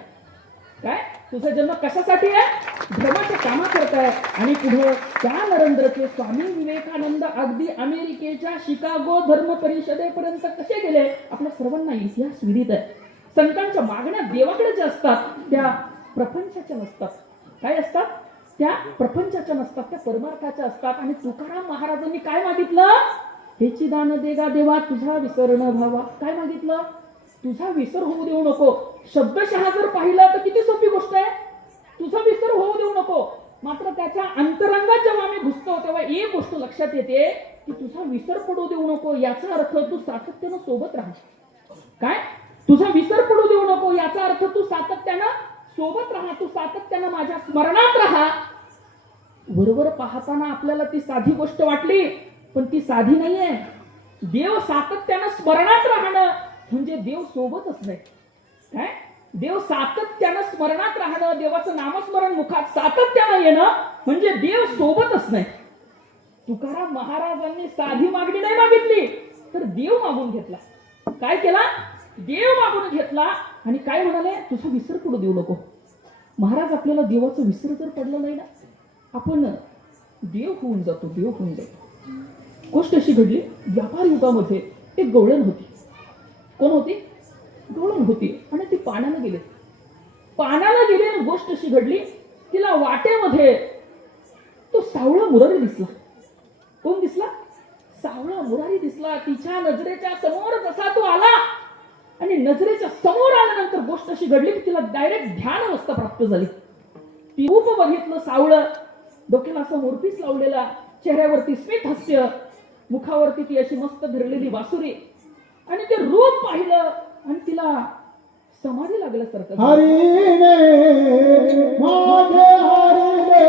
काय? तुझा जन्म कशासाठी आहे? धर्माच्या कामाकरता. आणि पुढे त्या नरेंद्रचे स्वामी विवेकानंद अगदी अमेरिकेच्या शिकागो धर्म परिषदेपर्यंत कसे गेले आपल्या सर्वांना इतिहास विदित आहे. संतांच्या मागण्या देवाकडे ज्या असतात त्या प्रपंचाच्या नसतात. काय असतात? त्या प्रपंचाच्या नसतात, त्या परमार्थाच्या असतात. आणि तुकाराम महाराजांनी काय मागितलं? हेची दान देगा देवा, तुझा विसर न व्हावा. काय मागितलं? तुझा विसर होऊ देऊ नको. शब्दशः जर पाहिलं तर किती सोपी गोष्ट आहे, तुझा विसर होऊ देऊ नको. मात्र त्याच्या अंतरंगात जेव्हा आम्ही घुसतो तेव्हा एक गोष्ट लक्षात येते की तुझा विसर पडू देऊ नको. याचा अर्थ तू सातत्यानं सोबत राहा. काय? तुझा विसर पडू देऊ नको याचा अर्थ तू सातत्यानं सोबत राहा, तू सातत्यानं माझ्या स्मरणात राहा. बरोबर पाहताना आपल्याला ती साधी गोष्ट वाटली, पण ती साधी नाहीये. देव सातत्यानं स्मरणात राहणं म्हणजे देव सोबतच नाही. काय? देव सातत्यानं स्मरणात राहणं, देवाचं नामस्मरण मुखात सातत्यानं येणं म्हणजे देव सोबतच नाही. तुकाराम महाराजांनी साधी मागणी नाही मागितली, तर देव मागून घेतला. काय केला? देव मागून घेतला. आणि काय म्हणाले? तुझा विसर पडू देऊ नको. महाराज, आपल्याला देवाचं विसर जर पडलं नाही ना, आपण देव होऊन जातो, देव होऊन जातो. गोष्ट अशी घडली, व्यापार युगामध्ये एक गवळण होती. कोण होती? गवळण होती. आणि ती पाण्याला गेली. पाण्याला गेली आणि गोष्ट अशी घडली, तिला वाटेमध्ये तो सावळा मुरारी दिसला. कोण दिसला? सावळा मुरारी दिसला. तिच्या नजरेच्या समोर जसा तो आला आणि नजरेच्या समोर आल्यानंतर गोष्ट अशी घडली की तिला डायरेक्ट ध्यान अवस्था प्राप्त झाली. ती रूप बघितलं सावळं, डोक्याला असं मोरपीस लावलेला, चेहऱ्यावरती स्मित हास्य, मुखावरती ती अशी मस्त धरलेली बासुरी. आणि ते रूप पाहिलं आणि तिला समाधी लागल्यासारखं. हरी माझे हरिले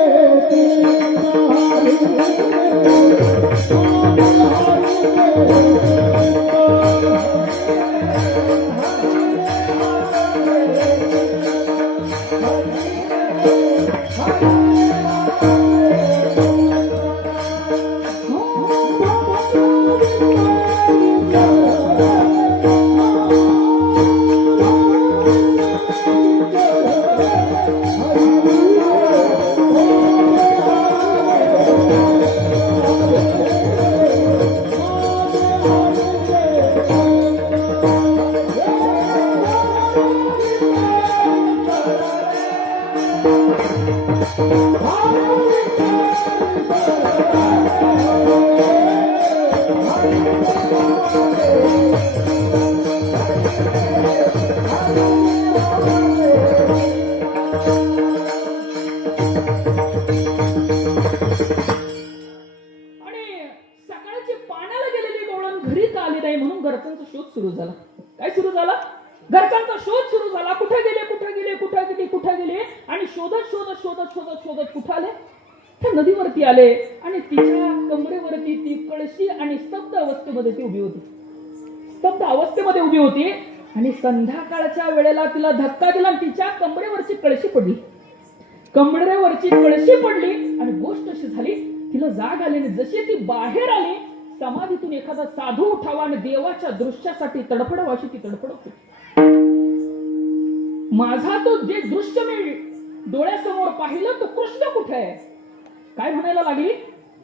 आणि सकाळची पाण्याला गेलेली गवळण घरी का आली नाही म्हणून घरच्यांचा शोध सुरू झाला. काय सुरू झाला? घरच्यांचा शोध सुरू झाला. कुठे गेले कुठे गेले कुठे गेले कुठे गेले आणि शोधत शोधत शोधत शोधत शोधत कुठे आले? त्या नदीवरती आले आणि तिच्या कमरेवरती ती कळशी आणि स्तब्ध अवस्थेमध्ये ती उभी होती. स्तब्ध अवस्थेमध्ये उभी होती आणि संध्याकाळच्या वेळेला तिला धक्का दिला आणि तिच्या कमरेवरची कळशी पडली. कमरेवरची कळशी पडली आणि गोष्ट अशी झाली, तिला जाग आली आणि जशी ती बाहेर आली, समाधीतून एखादा साधू उठावा आणि देवाच्या दृश्यासाठी तडफडावा अशी ती तडफडत होती. माझा तो जे दृश्य मी डोळ्यासमोर पाहिलं तो कृष्ण कुठे आहे? काय म्हणायला लागली?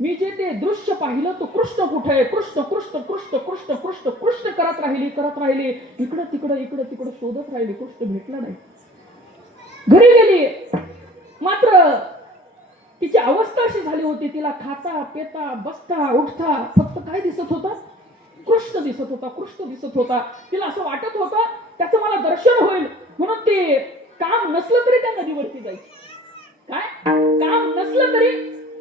मी जे ते दृश्य पाहिलं तो कृष्ण कुठे आहे? कृष्ण कृष्ण कृष्ण कृष्ण कृष्ण कृष्ण करत राहिली. इकडं तिकडं शोधत राहिली. कृष्ण भेटला नाही. घरी गेली, मात्र तिची अवस्था अशी झाली होती, तिला खाता पेता बसता उठता फक्त काय दिसत होता? कृष्ण दिसत होता. कृष्ण दिसत होता. तिला असं वाटत होतं त्याचं मला दर्शन होईल म्हणून ते काम नसलं तरी त्या नदीवरती जायची. काय काम नसलं तरी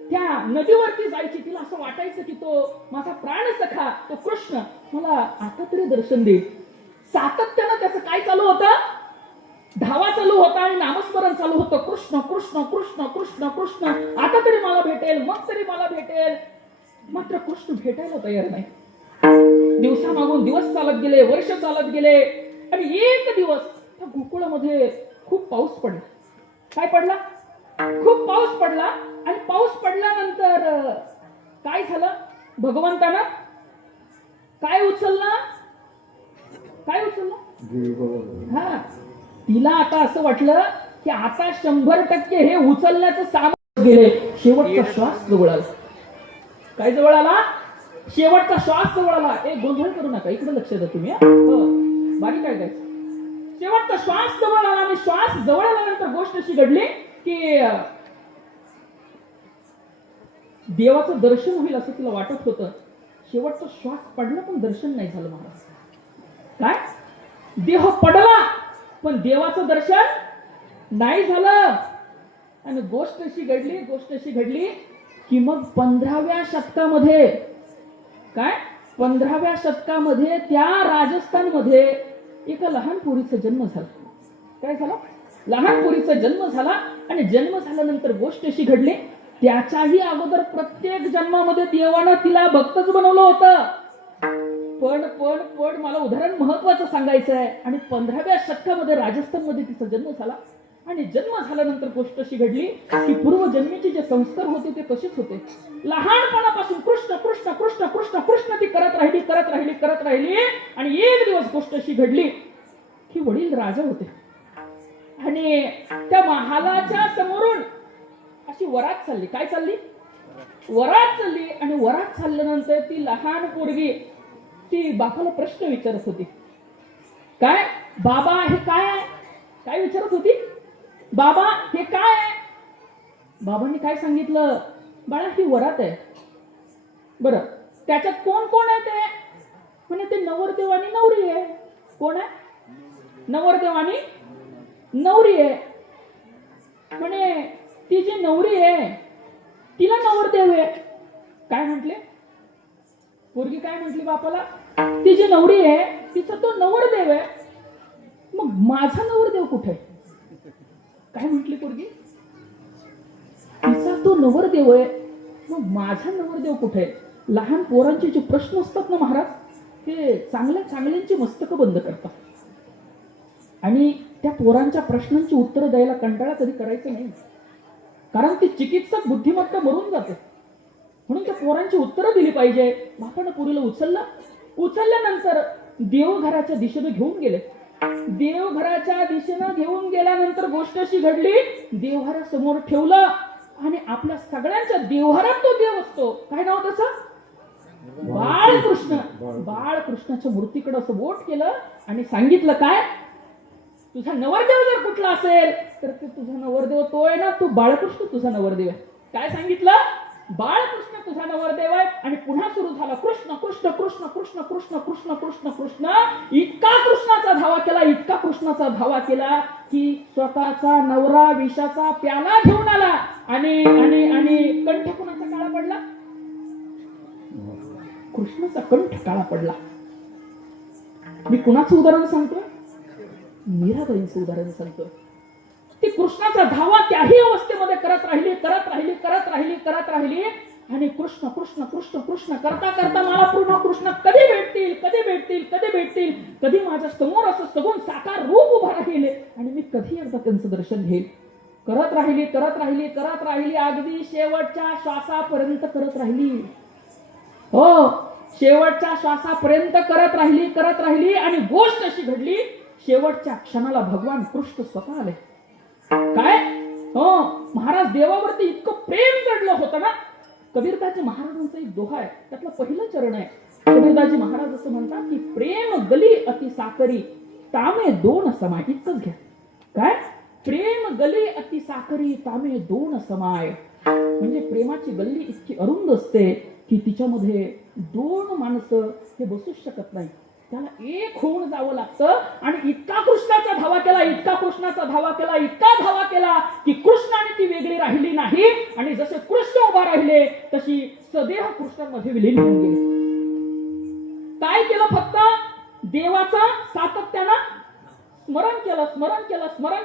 त्या नदीवरती जायची. तिला असं वाटायचं की तो माझा प्राण सखा, तो कृष्ण मला आता तरी दर्शन देईल. सातत्यानं त्याचं काय चालू होतं? धावा चालू होता आणि नामस्मरण चालू होतं. कृष्ण कृष्ण कृष्ण कृष्ण कृष्ण. आता तरी मला भेटेल, मग तरी मला भेटेल. मात्र कृष्ण भेटायला तयार नाही. दिवसामागून दिवस चालत गेले, वर्ष चालत गेले आणि एक दिवस त्या गोकुळामध्ये खूप पाऊस पडला. काय पडला? खूप पाऊस पडला आणि पाऊस पडल्यानंतर काय झालं? भगवंतानं काय उचलला? हा, तिला आता असं वाटलं की आता 100% हे उचलण्याचं सामर्थ्य गेले. शेवटचा श्वास जवळ आला. काय जवळ आला? शेवटचा श्वास जवळ आला. एक गोंधळ करू नका, इकडे लक्ष द्या तुम्ही. बाकी काय करायचं? शेवटचा श्वास जवळ आला आणि श्वास जवळ आल्यानंतर गोष्ट अशी घडली की देवाचं दर्शन होईल असं तिला वाटत होतं. शेवटचा श्वास पडला पण दर्शन नाही झालं. महाराज काय? देह पडला पण देवाचं दर्शन नाही झालं. आणि गोष्ट अशी घडली की मग 15व्या शतकामध्ये काय 15व्या शतकामध्ये त्या राजस्थानमध्ये एका लहान पोरीचा जन्म झाला. काय झाला? लहान पोरीचा जन्म झाला आणि जन्म झाल्यानंतर गोष्ट अशी घडली, त्याच्याही अगोदर प्रत्येक जन्मामध्ये देवानं तिला भक्तच बनवलं होतं. पण मला उदाहरण महत्वाचं सांगायचं आहे. आणि 15व्या शतकामध्ये राजस्थानमध्ये तिचा जन्म झाला आणि जन्म झाल्यानंतर गोष्ट अशी घडली की पूर्वजन्मीचे जे संस्कार होते ते तसेच होते. लहानपणापासून कृष्ण कृष्ण कृष्ण कृष्ण कृष्ण ती करत राहिली आणि एक दिवस गोष्ट अशी घडली की वडील राजा होते आणि त्या महालाच्या समोरून अशी वरात चालली. काय चालली? वरात चालली. आणि वरात चालल्यानंतर ती लहान पोरगी ती बापाला प्रश्न विचारत होती. काय? बाबा हे काय आहे? काय विचारत होती? बाबा हे काय आहे? बाबांनी काय सांगितलं? बाळा ही वरात आहे. बरं, त्याच्यात कोण कोण आहे? ते म्हणे ते नवरदेव आणि नवरी आहे. कोण आहे? नवरदेव आणि नवरी आहे. म्हणे ती जी नवरी आहे तिला नवरदेव आहे. काय म्हटले? पोरगी काय म्हटली बापाला? ती जी नवरी आहे तिचा तो नवरदेव आहे. मग माझा नवरदेव कुठे? काय म्हटली पोरगी? तिचा तो नवरदेव आहे, मग माझा नवरदेव कुठे आहे? लहान पोरांचे जे प्रश्न असतात ना महाराज, ते चांगल्या चांगल्यांची मस्तकं बंद करतात. आणि त्या पोरांच्या प्रश्नांची उत्तरं द्यायला कंटाळा कधी करायचं नाही, कारण ती चिकित्सक बुद्धिमत्ता मरून जाते. म्हणून त्या पोरांची उत्तरं दिली पाहिजे. बापानं पुरीला उचलल्यानंतर देवघराच्या दिशेने घेऊन गेले. देवघराच्या दिशेनं घेऊन गेल्यानंतर गोष्ट अशी घडली, देवघरासमोर ठेवलं आणि आपल्या सगळ्यांच्या देवघरात तो देव असतो. काय नाव त्याचं? बाळकृष्ण. बाळकृष्णाच्या मूर्तीकडे असं बोट केलं आणि सांगितलं, काय तुझा नवरदेव जर कुठला असेल तर ते तुझा नवरदेव तो आहे ना, तो बाळकृष्ण तुझा नवरदेव आहे. काय सांगितलं? बाळकृष्ण तुझा नवरदेव आहे. आणि पुन्हा सुरू झाला, कृष्ण कृष्ण कृष्ण कृष्ण कृष्ण कृष्ण कृष्ण कृष्ण. इतका कृष्णाचा धावा केला, इतका कृष्णाचा धावा केला की स्वतःचा नवरा विषाचा प्याला घेऊन आला आणि आणि आणि कंठ कुणाचा काळा पडला? कृष्णाचा कंठ काळा पडला. मी कुणाचं उदाहरण सांगतो? मीराबाईंचं उदाहरण सांगतो. ती कृष्णाचा धावा त्याही अवस्थेमध्ये करत राहिली आणि कृष्ण कृष्ण कृष्ण कृष्ण करता करता मला पूर्ण कृष्ण कधी भेटतील, कधी माझ्या समोर असं सगून साकार रूप उभा राहिले आणि मी कधी एकदा त्यांचं दर्शन घेईल. करत राहिली अगदी शेवटच्या श्वासापर्यंत करत राहिली. हो, शेवटच्या श्वासापर्यंत करत राहिली आणि गोष्ट अशी घडली, शेवटच्या क्षणाला भगवान कृष्ण स्वतः आले. काय? हो, महाराज देवावरती इतकं प्रेम चढलं होतं ना. कबीरदाजी महाराजांचा एक दोहा आहे, त्यातलं पहिलं चरण आहे. कबीरदाजी महाराज असं म्हणतात की प्रेम गली अति साकरी तामे दोन समाय. इतकंच घ्या. काय? प्रेम गली अति साकरी तामे दोन समाय. म्हणजे प्रेमाची गल्ली इतकी अरुंद असते की तिच्यामध्ये दोन माणसं हे बसूच शकत नाही, त्याला एक होऊन जावं लागतं. आणि इतका कृष्णाचा धावा केला की कृष्णाने ती वेगळी राहिली नाही. आणि जसे कृष्ण उभा राहिले तशी सदैव कृष्णामध्ये विलीन होऊन गेले. काय केलं? फक्त देवाचा सातत्यानं स्मरण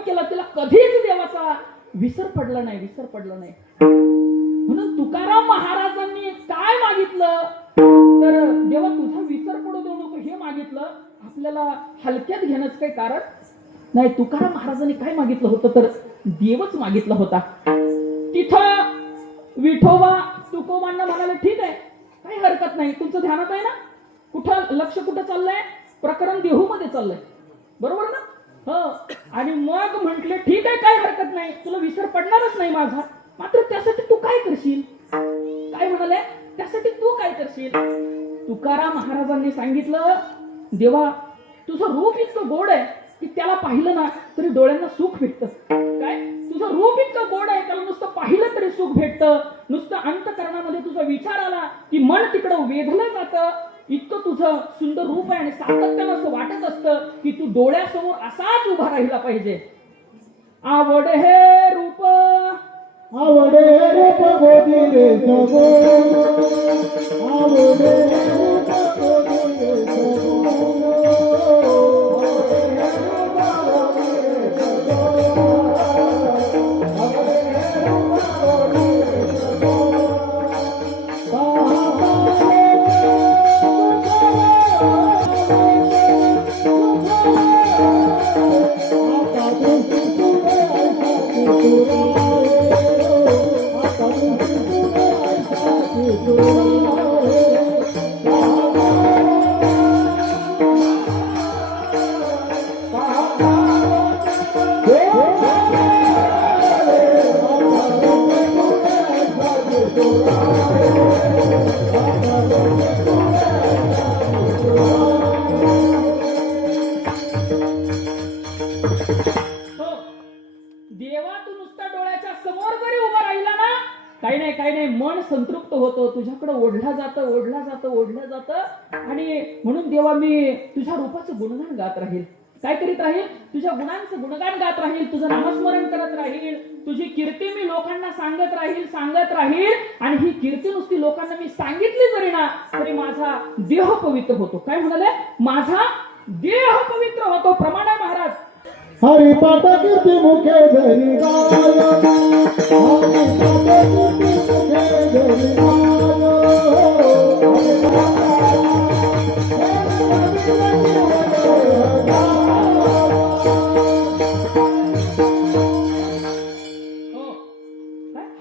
केलं. तिला कधीच देवाचा विसर पडला नाही. म्हणून तुकाराम महाराजांनी काय मागितलं तर देवा तुझा विसर पडू देऊ नको हे मागितलं. आपल्याला हलक्यात घेण्याचं काही कारण नाही. तुकाराम महाराजांनी काय मागितलं होतं तर देवच मागितला होता. तिथं विठोबा तुकोबांना म्हणाले, ठीक आहे, काही हरकत नाही, तुमचं ध्यानात आहे ना, कुठं लक्ष कुठं चाललंय? प्रकरण देहू मध्ये चाललंय, बरोबर ना? हो. आणि मग म्हटले, ठीक आहे, काही हरकत नाही, तुला विसर पडणारच नाही माझा, मात्र त्यासाठी तू काय करशील? काय म्हणाले? त्यासाठी तू काय करशील? तुकाराम महाराजांनी सांगितलं, देवा तुझं रूप इतकं गोड आहे की त्याला पाहिलं ना तरी डोळ्यांना सुख भेटतं. काय? तुझं रूप इतकं गोड आहे, त्याला नुसतं पाहिलं तरी सुख भेटतं. नुसतं अंतःकरणामध्ये तुझा विचार आला की मन तिकडं वेधलं जातं. इतकं तुझं सुंदर रूप आहे आणि सातत्यानं असं वाटत असतं की तू डोळ्यासमोर असाच उभा राहिला पाहिजे. आवड हे रूप गोदी रे सगो, आवडे रूप गोदी रे सगो. काही नाही, मन संतृप्त होतो, तुझ्याकडे ओढला जातं. आणि म्हणून देवा मी तुझ्या रूपाचं गुणगान गात राहील. काय करीत राहील? तुझ्या गुणांचं गुणगान गात राहील, तुझं नामस्मरण करत राहील, तुझी कीर्ती मी लोकांना सांगत राहील. आणि ही कीर्ती नुसती लोकांना मी सांगितली जरी ना तरी माझा देह पवित्र होतो. काय म्हणाले? माझा देह पवित्र होतो. प्रमाण आहे महाराज. हरिपाठ कीर्ती मुखे धरी गाय हरिपाठ कीर्ती मुखे धरी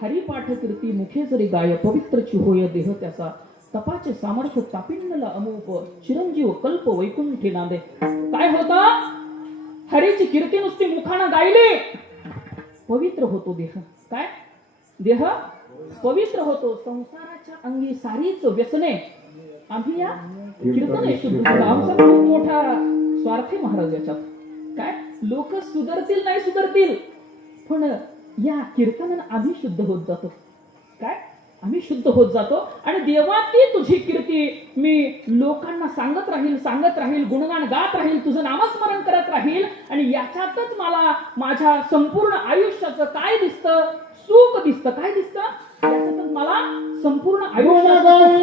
हरिपाठ कीर्ती मुखे जरी गाय पवित्रची होय देह त्याचा तपाचे सामर्थ्य तापिंडला अमूप चिरंजीव कल्प वैकुंठी नांदे. काय होता हरीची कीर्ती नुसती मुखानं गायली पवित्र होतो देह. काय देह पवित्र होतो. संसाराच्या अंगी सारीच व्यसने आम्ही या कीर्तने शुद्ध केलं. आमचा खूप मोठा स्वार्थी महाराज याच्यात. काय लोक सुधरतील नाही सुधरतील पण या कीर्तनानं आम्ही शुद्ध होत जातो. काय आम्ही शुद्ध होत जातो आणि देवाची तुझी कीर्ती मी लोकांना सांगत राहील गुणगान गात राहील तुझं नामस्मरण करत राहील आणि याच्यातच मला माझ्या संपूर्ण आयुष्याचं काय दिसतं सुख दिसतं. काय दिसतं याच्यातच मला संपूर्ण आयुष्याचं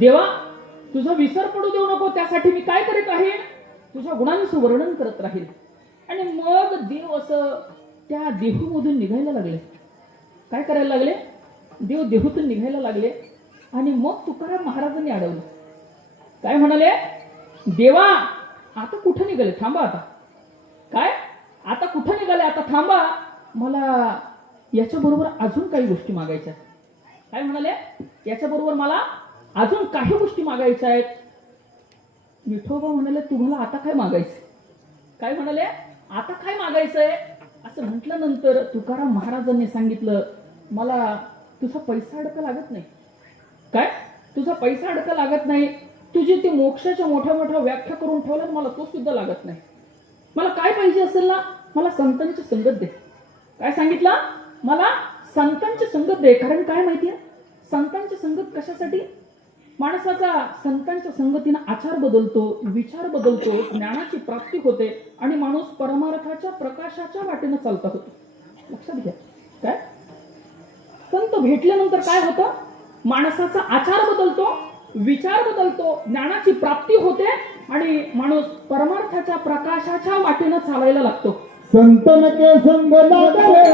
देवा तुझा विसर पडू देऊ नको. त्यासाठी मी काय करीत आहे तुझ्या गुणांचं वर्णन करत राहील. आणि मग देव असं त्या देहूमधून निघायला लागले. काय करायला लागले देव देहूतून निघायला लागले. आणि मग तुकाराम महाराजांनी अडवलं. काय म्हणाले देवा आता कुठं निघाले थांबा. आता काय आता कुठं निघाले आता थांबा. मला याच्याबरोबर अजून काही गोष्टी मागायच्या. काय म्हणाले याच्याबरोबर मला अजून काही गोष्टी मागायच्या आहेत. विठोबा म्हणाले तुम्हाला आता काय मागायचं. काय म्हणाले आता काय मागायचंय असं म्हटल्यानंतर तुकाराम महाराजांनी सांगितलं मला तुझा पैसा अडका लागत नाही. काय तुझा पैसा अडका लागत नाही. तुझी ती मोक्षाच्या मोठ्या मोठ्या व्याख्या करून ठेवल्यात मला तो सुद्धा लागत नाही. मला काय पाहिजे असेल ना मला संतांची संगत दे. काय सांगितलं मला संतांची संगत दे. कारण काय माहितीये संतांची संगत कशासाठी माणसाचा संतांच्या संगतीनं आचार बदलतो विचार बदलतो ज्ञानाची प्राप्ती होते आणि माणूस परमार्थाच्या प्रकाशाच्या वाटेनं चालता होतो. लक्षात घ्या काय संत भेटल्यानंतर काय होतं माणसाचा आचार बदलतो विचार बदलतो ज्ञानाची प्राप्ती होते आणि माणूस परमार्थाच्या प्रकाशाच्या वाटेनं चालायला लागतो. संतन के संग लागले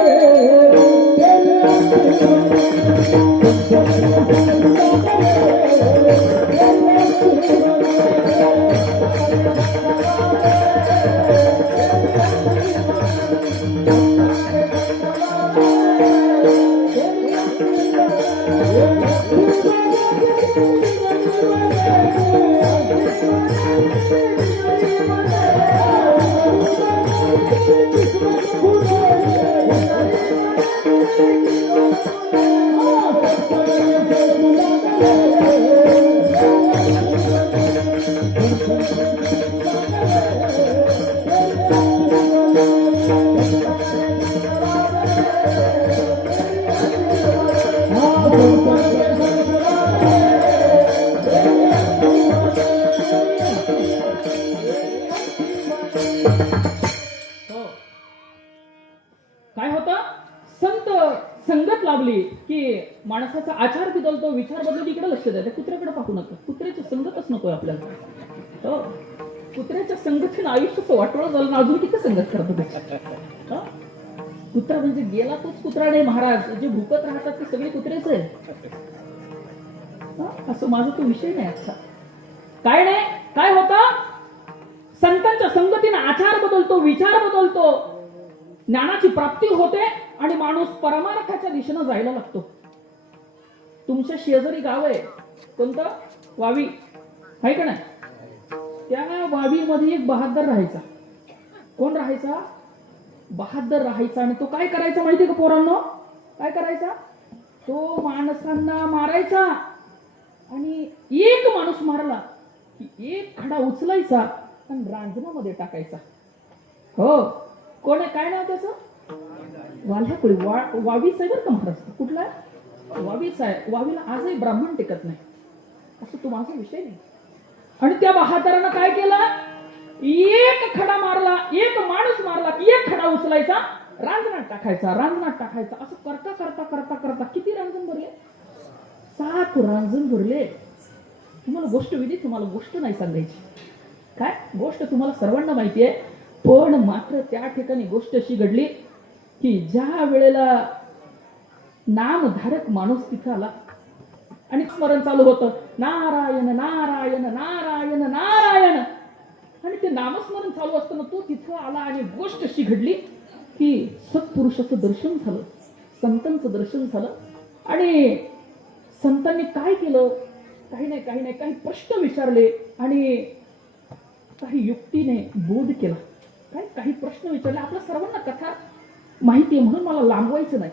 संत संगत लाभली की माणसाचा आचार बदलतो, विचार बदलतो. इकडे लक्ष द्या, त्या कुत्र्याकडे पाहू नका. कुत्र्याची संगतच नकोय आपल्याला. हो, कुत्र्याच्या संगतीनं आयुष्याचं वाटोळं झालं ना, अजून किती संगत करतो त्याची. कुत्रा म्हणजे गेला तोच कुत्रा नाही महाराज. जे भुकत राहतात ते सगळे कुत्रेच आहे. असं माझा तो विषय नाही आजचा. काय नाही, काय होतं, संतांच्या संगतीने आचार बदलतो, विचार बदलतो, ज्ञानाची प्राप्ती होते आणि माणूस परमार्थाच्या दिशेनं जायला लागतो. तुमच्या शेजारी गाव आहे कोणतं, वावी आहे का नाही? त्या वावीमध्ये एक बहादर राहायचा. कोण राहायचा? बहादर राहायचा. आणि तो काय करायचा माहितीये का पोरांनो? काय करायचा? तो माणसांना मारायचा आणि एक माणूस मारला की एक खडा उचलायचा आणि रांजणामध्ये टाकायचा. हो, कोण आहे, काय नाव त्याचं? वाल्हाकुळी. वावीच आहे बरं का महाराष्ट्र. कुठला आहे? वावीच आहे. वावीला आजही ब्राह्मण टिकत नाही. असं तो माझा विषय नाही. आणि त्या बहादरानं काय केलं? एक खडा मारला, एक माणूस मारला की एक खडा उचलायचा, रांजणात टाकायचा, रांजणात टाकायचा. असं करता करता करता करता किती रांजण भरले? 7 रांजण भरले. तुम्हाला गोष्ट विधी, तुम्हाला गोष्ट नाही सांगायची. काय गोष्ट तुम्हाला सर्वांना माहिती आहे. पण मात्र त्या ठिकाणी गोष्ट अशी घडली की ज्या वेळेला नामधारक माणूस तिथं आला आणि स्मरण चालू होतं, नारायण नारायण नारायण नारायण, आणि ते नामस्मरण चालू असताना तो तिथं आला आणि गोष्ट अशी घडली की सत्पुरुषाचं दर्शन झालं, संतांचं दर्शन झालं. आणि संतांनी काय केलं? काही प्रश्न विचारले आणि काही युक्तीने बोध केला. काही प्रश्न विचारले. आपल्या सर्वांना कथा माहिती आहे म्हणून मला लांबवायचं नाही.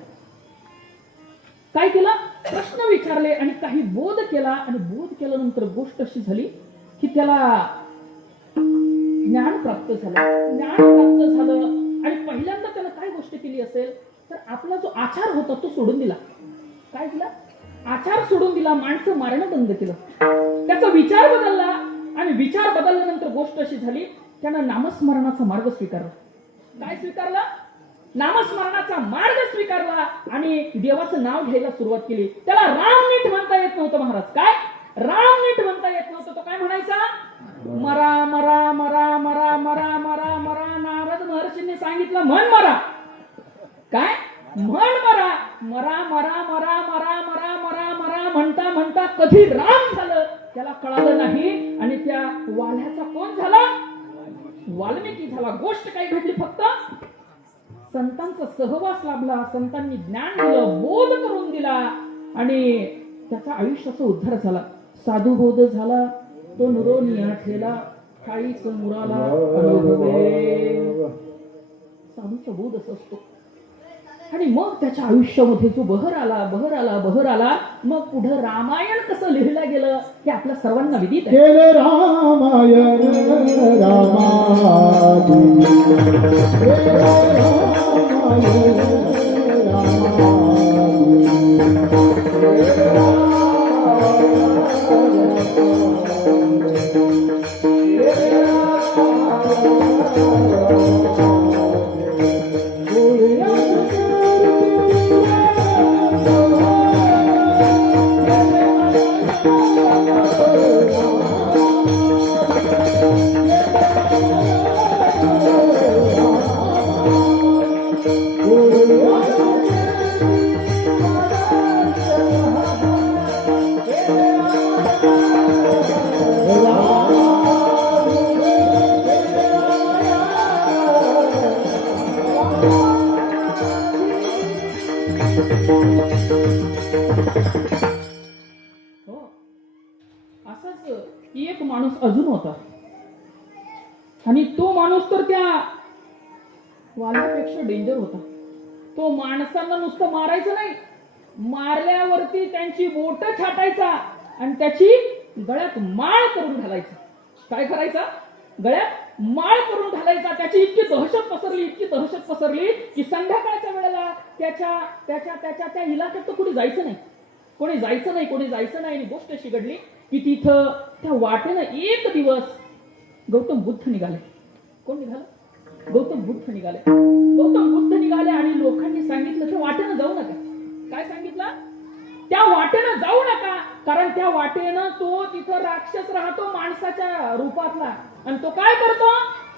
काय केलं? प्रश्न विचारले आणि काही बोध केला. आणि बोध केल्यानंतर गोष्ट अशी झाली की त्याला ज्ञान प्राप्त झालं. आणि पहिल्यांदा त्यानं काय गोष्ट केली असेल तर आपला जो आचार होता तो सोडून दिला. काय दिला? आचार सोडून दिला. माणसं मारणं बंद केलं. त्याचा विचार बदलला आणि विचार बदलल्यानंतर गोष्ट अशी झाली, त्यानं नामस्मरणाचा मार्ग स्वीकारला. काय स्वीकारला? नामस्मरणाचा मार्ग स्वीकारला आणि देवाचं नाव घ्यायला सुरुवात केली. त्याला राम नीट म्हणता येत नव्हतं महाराज. काय? राम नीट म्हणता येत नव्हतं. तो काय म्हणायचा? मरा मरा मरा मरा मरा मरा मरा. नारद महर्षींनी सांगितलं म्हण मरा. काय? म्हण मरा. मरा मरा मरा मरा मरा मरा मरा म्हणता म्हणता कधी राम झालं त्याला कळालं नाही. आणि त्या वाल्याचा कोण झाला? वाल्मिकी झाला. गोष्ट काय घडली? फक्त संतांचा सहवास लाभला, संतांनी ज्ञान दिलं, बोध करून दिला आणि त्याचा आयुष्याचा उद्धार झाला. साधू बोध झाला, तो नुरोनिया ठेला, काळीच मुराला अनुभवे. साधूचा बोध असा असतो. आणि मग त्याच्या आयुष्यामध्ये जो बहर आला, मग पुढे रामायण कसं लिहिलं गेलं हे आपल्या सर्वांना विदित आहे. केले रामायण रामादी, केले रामायण हो, असाच एक माणूस अजून होता आणि तो माणूस तर त्या वाल्यापेक्षा डेंजर होता. तो माणसांना नुसतं मारायचं नाही, मारल्यावरती त्यांची बोट छाटायचा आणि त्याची गळ्यात माळ करून घालायचा. काय करायचा? गळ्यात माळ करून घालायचा. त्याची इतकी दहशत पसरली की संध्याकाळच्या वेळेला त्या इलाक्यात तर कोणी जायचं नाही. आणि गोष्ट अशी घडली की तिथं त्या वाटेनं एक दिवस गौतम बुद्ध निघाले. कोण निघालं? गौतम बुद्ध निघाले. गौतम बुद्ध निघाले आणि लोकांनी सांगितलं त्या वाटेनं जाऊ नका. काय सांगितलं? त्या वाटेनं जाऊ नका, कारण त्या वाटेनं तो तिथं राक्षस राहतो माणसाच्या रूपातला, आणि तो काय करतो?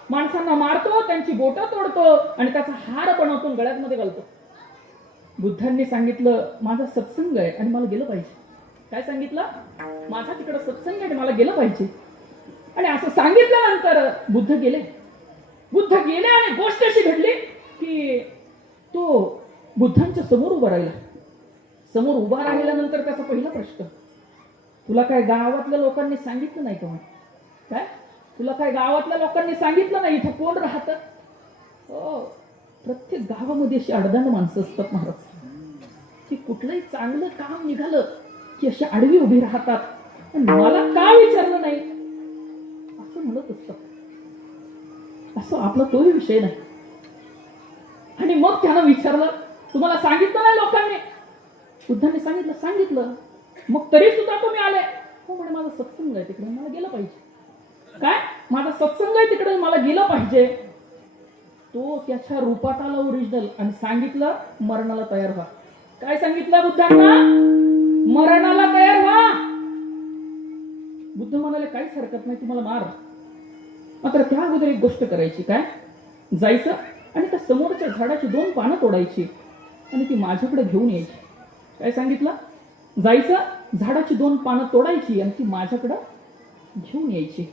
माणसांना मारतो, त्यांची बोटं तोडतो आणि त्याचा हार बनवतो गळ्यामध्ये घालतो. बुद्धांनी सांगितलं माझा सत्संग आहे आणि मला गेलं पाहिजे. काय सांगितलं? माझा तिकडं सत्संग आहे आणि मला गेलं पाहिजे. आणि असं सांगितल्यानंतर बुद्ध गेले. बुद्ध गेले आणि गोष्ट अशी घडली की तो बुद्धांच्या समोर उभा राहिला. समोर उभा राहिल्यानंतर त्याचा पहिला प्रश्न, तुला काय गावातल्या लोकांनी सांगितलं नाही का? काय तुला काय गावातल्या लोकांनी सांगितलं नाही इथं कोण राहतं? हो, प्रत्येक गावामध्ये अशी अडदांड माणसं असतात महाराज, की कुठलंही चांगलं काम निघालं की अशी आडवी उभी राहतात. पण मला का विचारलं नाही असं म्हणत असतात. असं आपला तोही विषय नाही. आणि मग त्यानं विचारलं, तुम्हाला सांगितलं नाही लोकांनी? बुद्धांनी सांगितलं. सांगितलं. मग तरी सुद्धा तुम्ही आले? हो म्हणे, माझा सत्संग आहे तिकडे, मला गेलं पाहिजे. काय? माझा सत्संग आहे तिकडे, मला गेलं पाहिजे. तो त्याच्या रूपात आला ओरिजिनल आणि सांगितलं मरणाला तयार व्हा. काय सांगितलं बुद्धांना? मरणाला तयार व्हा. बुद्ध म्हणाले काहीच हरकत नाही, तुम्हाला मार. मात्र त्या अगोदर एक गोष्ट करायची. काय? जायचं आणि त्या समोरच्या झाडाची 2 पानं तोडायची आणि ती माझ्याकडे घेऊन यायची. काय सांगितलं? जायचं, झाडाची 2 पानं तोडायची आणि ती माझ्याकडं घेऊन यायची.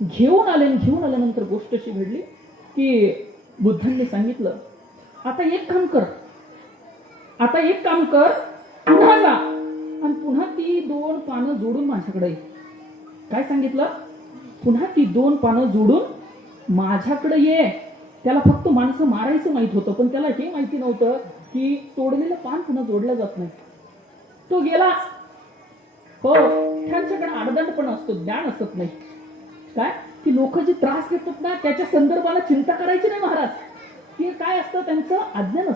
घेऊन आल्यानंतर गोष्ट अशी घडली की बुद्धांनी सांगितलं, आता एक काम कर, पुन्हा जा आणि पुन्हा ती 2 पानं जोडून माझ्याकडे ये. काय सांगितलं? पुन्हा ती 2 पानं जोडून माझ्याकडे ये. त्याला फक्त माणसं मारायचं माहित होतं, पण त्याला हे माहिती नव्हतं की तोडलेलं पान पुन्हा जोडलं जात नाही. तो गेला. हो, त्यांच्याकडे आडदंड पण असतो, ज्ञान असत नाही. काय? की लोक जे त्रास देतात ना त्याच्या संदर्भाला चिंता करायची नाही महाराज. ते काय असतं? त्यांचं अज्ञान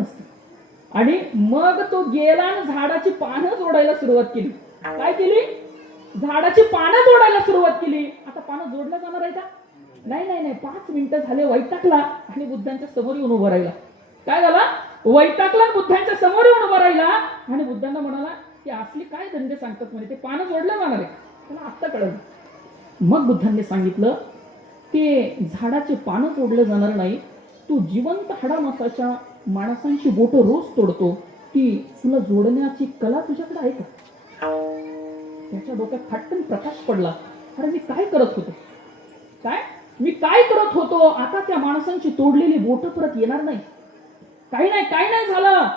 असतं. आणि मग तो गेला आणि झाडाची पानं जोडायला सुरुवात केली. काय केली? झाडाची पानं जोडायला सुरुवात केली. आता पानं जोडल्या जाणार आहे का? नाही. 5 मिनिटं झाले, वैतागला आणि बुद्धांच्या समोर येऊन उभा राहिला. काय झाला? वैतागला, बुद्धांच्या समोर येऊन उभा राहिला आणि बुद्धांना म्हणाला की असली काय धंदे सांगतात म्हणे, ते पानं जोडल्या जाणार आहे. त्याला आत्ता कळलं. मग बुद्धांनी सांगितलं की झाडाचे पानं जोडलं जाणार नाही, तू जिवंत हाडामासाच्या माणसांची बोटं रोज तोडतो, ती तुला जोडण्याची कला तुझ्याकडे आहे का? त्याच्या डोक्यात फटकन प्रकाश पडला. अरे मी काय करत होतो? आता त्या माणसांची तोडलेली बोटं परत येणार नाही. काही नाही झालं.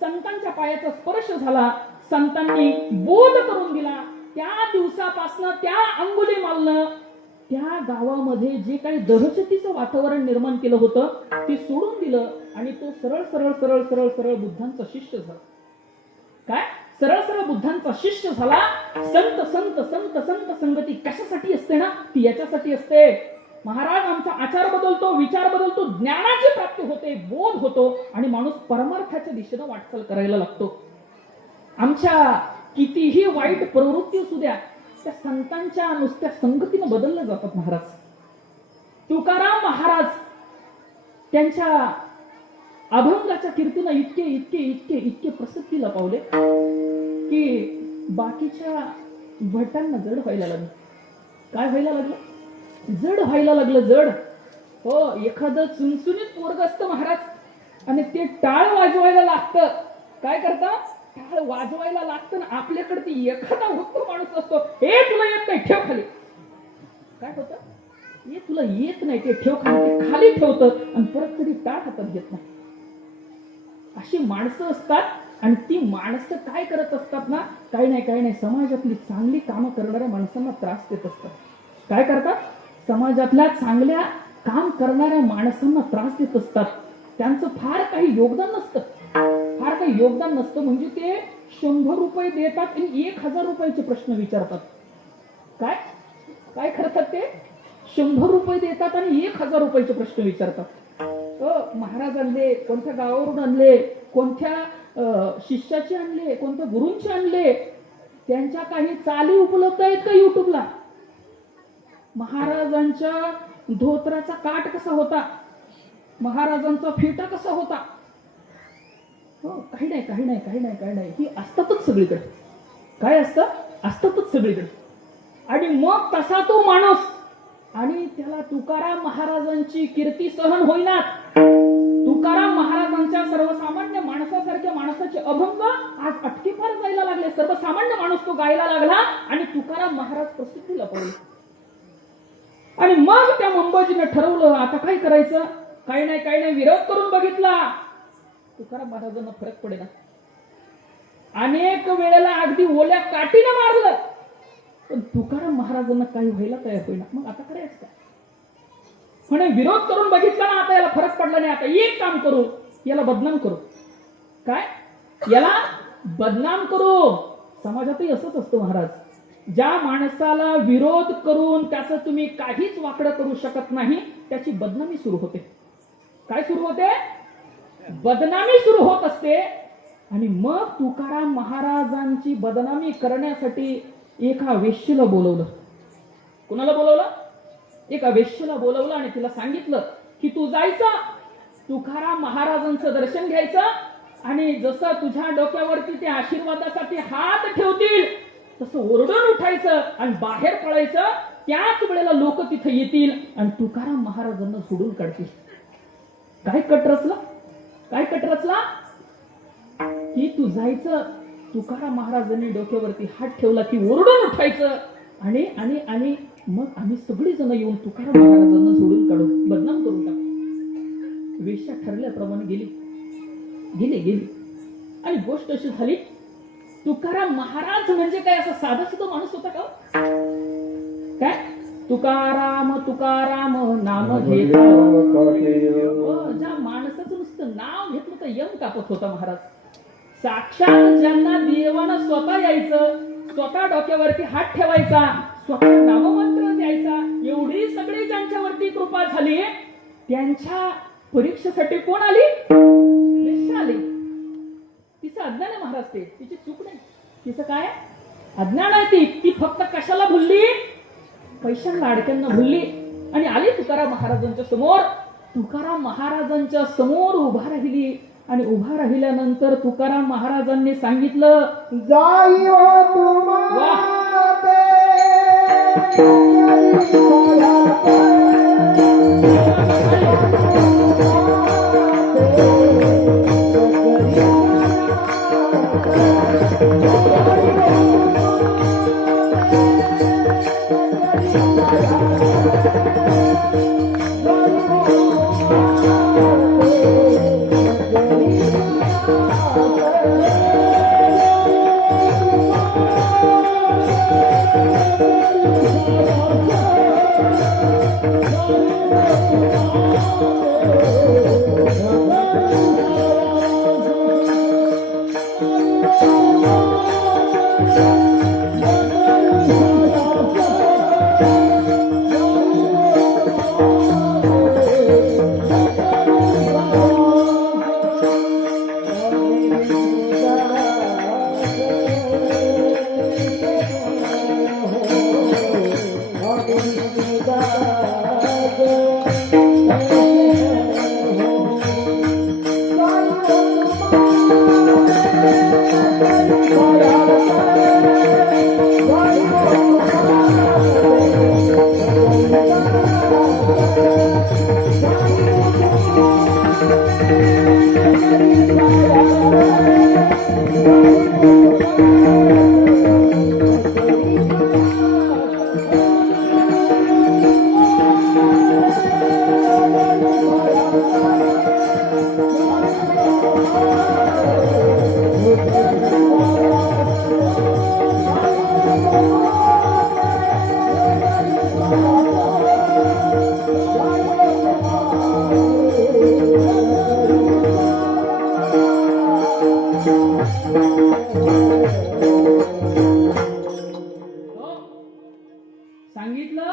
संतांच्या पायाचा स्पर्श झाला. संतांनी बोध करून दिला. त्या दिवसापासून त्या अंगुलीमालनं त्या गावामध्ये जे काही दहशतीचं वातावरण निर्माण केलं होतं ते सोडून दिलं आणि तो सरळ बुद्धांचा शिष्य झाला. काय? सरळ बुद्धांचा शिष्य झाला. संत संगती कशासाठी असते ना? ती याच्यासाठी असते महाराज. आमचा आचार बदलतो, विचार बदलतो, ज्ञानाची प्राप्ती होते, बोध होतो आणि माणूस परमार्थाच्या दिशेनं वाटचाल करायला लागतो. आमच्या कितीही वाईट प्रवृत्ती असू द्या, त्या संतांच्या नुसत्या संगतीनं बदलल्या जातात महाराज. तुकाराम महाराज त्यांच्या अभंगाच्या कीर्तीनं इतके प्रसिद्धीला पावले की बाकीच्या भटांना जड व्हायला लागलं. काय व्हायला लागलं? जड व्हायला लागलं. हो, एखादं चुनचुनीत पोरग असतं महाराज आणि ते टाळ वाजवायला लागतं. काय करतात? टाळ वाजवायला लागतं ना आपल्याकडे ती एखादा हुक्क माणूस असतो, हे तुला येत नाही, ठेव खाली. काय होतं? हे तुला येत नाही, ते ठेव खाली. ते खाली ठेवतं आणि परत कधी टाळ हातात घेत नाही. अशी माणसं असतात आणि ती माणसं काय करत असतात ना, काही नाही समाजातली चांगली कामं करणाऱ्या माणसांना त्रास देत असतात. काय करतात? समाजातल्या चांगल्या काम करणाऱ्या माणसांना त्रास देत असतात. त्यांचं फार काही योगदान नसतं. म्हणजे ते 100 रुपये देतात आणि 1000 रुपयाचे प्रश्न विचारतात. काय करतात ते? 100 रुपये देतात आणि 1000 रुपयाचे प्रश्न विचारतात. महाराज आणले, कोणत्या गावावरून आणले, कोणत्या शिष्याचे आणले, कोणत्या गुरूंचे आणले, त्यांच्या काही चाली उपलब्ध आहेत का युट्यूबला? महाराजांच्या धोत्राचा काठ कसा होता, महाराजांचा फेटा कसा होता. हो, काही नाही ही असतातच सगळीकडे. काय असतातच सगळीकडे. आणि मग तसा तो माणूस, आणि त्याला तुकाराम महाराजांची कीर्ती सहन होईना. तुकाराम महाराजांच्या सर्वसामान्य माणसासारख्या माणसाचे अभंग आज अटकीपार जायला लागले. सर्वसामान्य माणूस तो गायला लागला आणि तुकाराम महाराज प्रसिद्धीला पडले. आणि मग त्या मंबोजीने ठरवलं आता काय करायचं. काही नाही विरोध करून बघितला. तुकाराम महाराजांना फरक पडेना. अनेक वेळेला अगदी ओल्या काठीने मारलं, पण तुकाराम महाराजांना काही व्हायला तयार होईना. मग आता करायचं काय. म्हणे विरोध करून बघितला ना, आता याला फरक पडला नाही. आता एक काम करू, याला बदनाम करू. काय, याला बदनाम करू. समाजातही असंच असतं महाराज. ज्या माणसाला विरोध करून त्याचं तुम्ही काहीच वाकडं करू शकत नाही, त्याची बदनामी सुरू होते. काय सुरू होते, बदनामी सुरू होत असते. आणि मग तुकाराम महाराजांची बदनामी करण्यासाठी एका वेश्येला बोलवलं. कुणाला बोलवलं, एका वेश्येला बोलवलं आणि तिला सांगितलं की तू जायचं, तुकाराम महाराजांचं दर्शन घ्यायचं, आणि जसं तुझ्या डोक्यावरती ते आशीर्वादासाठी हात ठेवतील तसं ओरडून उठायचं आणि बाहेर पडायचं. त्याच वेळेला लोक तिथे येतील आणि तुकाराम महाराजांना सोडून काढतील. काय कट रचला की तू जायचं, तुकाराम महाराजांनी डोक्यावरती हात ठेवला की ओरडून उठायचं, आणि आणि आणि मग आम्ही सगळी जण येऊन तुकाराम महाराजांना सोडून काढू, बदनाम करून टाकू. वेश्या ठरल्याप्रमाणे गेली आणि गोष्ट अशी झाली. तुकाराम महाराज म्हणजे काय असा साधा सुद्धा माणूस होता का. काय, तुकाराम नाम घेत, ज्या माणसाचं नुसतं नाव घेतलं तर यम कापत होता महाराज. साक्षात ज्यांना देवानं स्वतः यायचं, स्वतः डोक्यावरती हात ठेवायचा, स्वतः नाममंत्र द्यायचा, एवढी सगळी ज्यांच्यावरती कृपा झाली, त्यांच्या परीक्षेसाठी कोण आली, वेश्या आली. तिचं अज्ञान आहे महाराज, ते तिची चूक नाही. तिचं काय अज्ञान आहे. ती फक्त कशाला भुलली, पैशांना अडक्यांना भुलली. आणि आली तुकाराम महाराजांच्या समोर. तुकाराम महाराजांच्या समोर उभा राहिली आणि उभा राहिल्यानंतर तुकाराम महाराजांनी सांगितलं, जाई हो तुम्हा सांगितलं,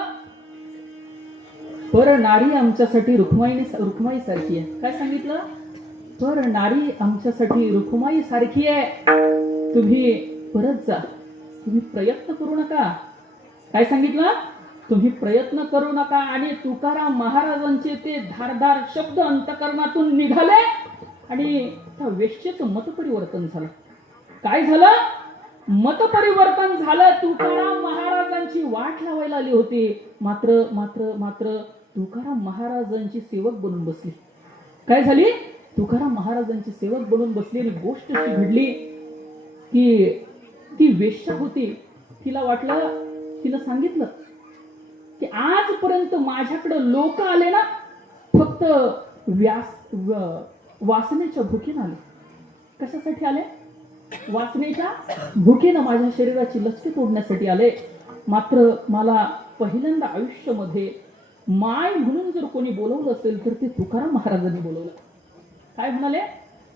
पर नारी आमच्यासाठी रुक्माई सारखी आहे. काय सांगितलं, पर नारी आमच्यासाठी रुक्माई सारखी आहे. तुम्ही परत जा, तुम्ही प्रयत्न करू नका. काय सांगितलं, तुम्ही प्रयत्न करू नका. आणि तुकाराम महाराजांचे ते धारदार शब्द अंतकरणातून निघाले आणि त्या वेश्येचं मतपरिवर्तन झालं. काय झालं? मतपरिवर्तन झालं. तुकाराम महाराजांची वाट लावायला आली होती, मात्र मात्र मात्र तुकाराम महाराजांची सेवक बनून बसली. काय झाली? तुकाराम महाराजांची सेवक बनून बसलेली गोष्ट अशी घडली की ती वेश्या होती. तिला वाटलं, तिला सांगितलं की आजपर्यंत माझ्याकडे लोक आले ना फक्त वासनेच्या भुकेनं आले. कशासाठी आले? वासनेच्या भुकेनं माझ्या शरीराची लचके तोडण्यासाठी आले. मात्र मला पहिल्यांदा आयुष्यामध्ये माय म्हणून जर कोणी बोलवलं असेल तर ते तुकाराम महाराजांनी बोलवलं. काय म्हणाले?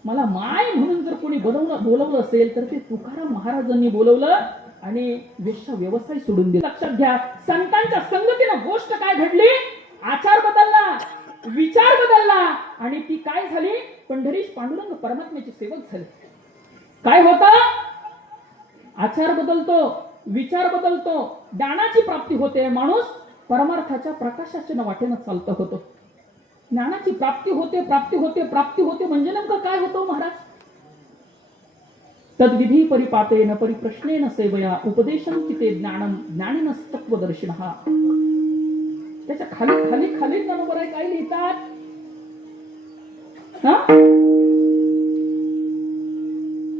मला माय म्हणून जर कोणी बोलवलं असेल तर ते तुकाराम महाराजांनी बोलवलं आणि वेश्या व्यवसाय सोडून दिला. लक्षात घ्या, संतांच्या संगतीनं गोष्ट काय घडली? आचार बदलला, विचार बदलला आणि ती काय झाली? पंढरीश पांडुरंग परमात्म्याची सेवक झाली. काय होतं? आचार बदलतो, विचार बदलतो, ज्ञानाची प्राप्ती होते. माणूस परमार्थाच्या प्रकाशाच्या वाटेनं चालतो होतो. ज्ञानाची प्राप्ती होते, प्राप्ती होते, प्राप्ती होते म्हणजे नेमकं काय होतं महाराज? तद्विधी परिपातेन परिप्रश्नेन सेवया उपदेशं चिते ज्ञानम ज्ञानिनः तत्वदर्शिनः. त्याच्या खाली खाली खाली नंबर आहे, काय लिहितात?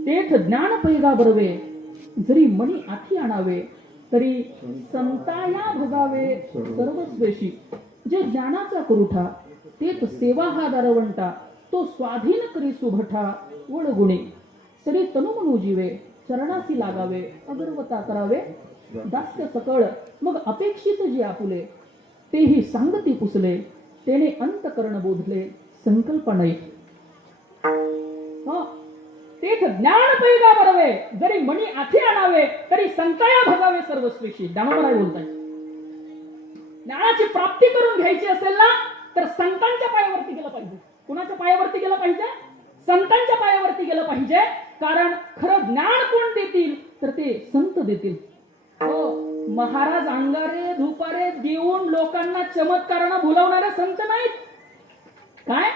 तेथ ज्ञान पैगा बरवे जरी मणी आखी आणावे तरी संताया भजावे सर्वस्वेशी. जे ज्ञानाचा करुठा तेथ सेवा हा दारवंटा तो स्वाधीन करी सुभटा वळगुणे. तरी तनु म्हणू जीवे चरणासी लागावे अगरवता करावे दास्य सकळ. मग अपेक्षित जे आपुले तेही सांगती पुसले तेने अंतकरण बोधले संकल्प नाही. तेथ ज्ञान पैगा बरवे जरी मणी आठी आणावे तरी संताया भजावे सर्वस्वीशी. दानवराय बोलताय, ज्ञानाची प्राप्ती करून घ्यायची असेल ना तर संतांच्या पायावरती गेलं पाहिजे. कुणाच्या पायावरती गेलं पाहिजे? संतांच्या पायावरती गेलं पाहिजे. कारण खरं ज्ञान कोण देतील तर ते संत देतील. हो, महाराज अंगारे धुपारे देऊन लोकांना चमत्कारानं भुलवणारे संत नाहीत. काय?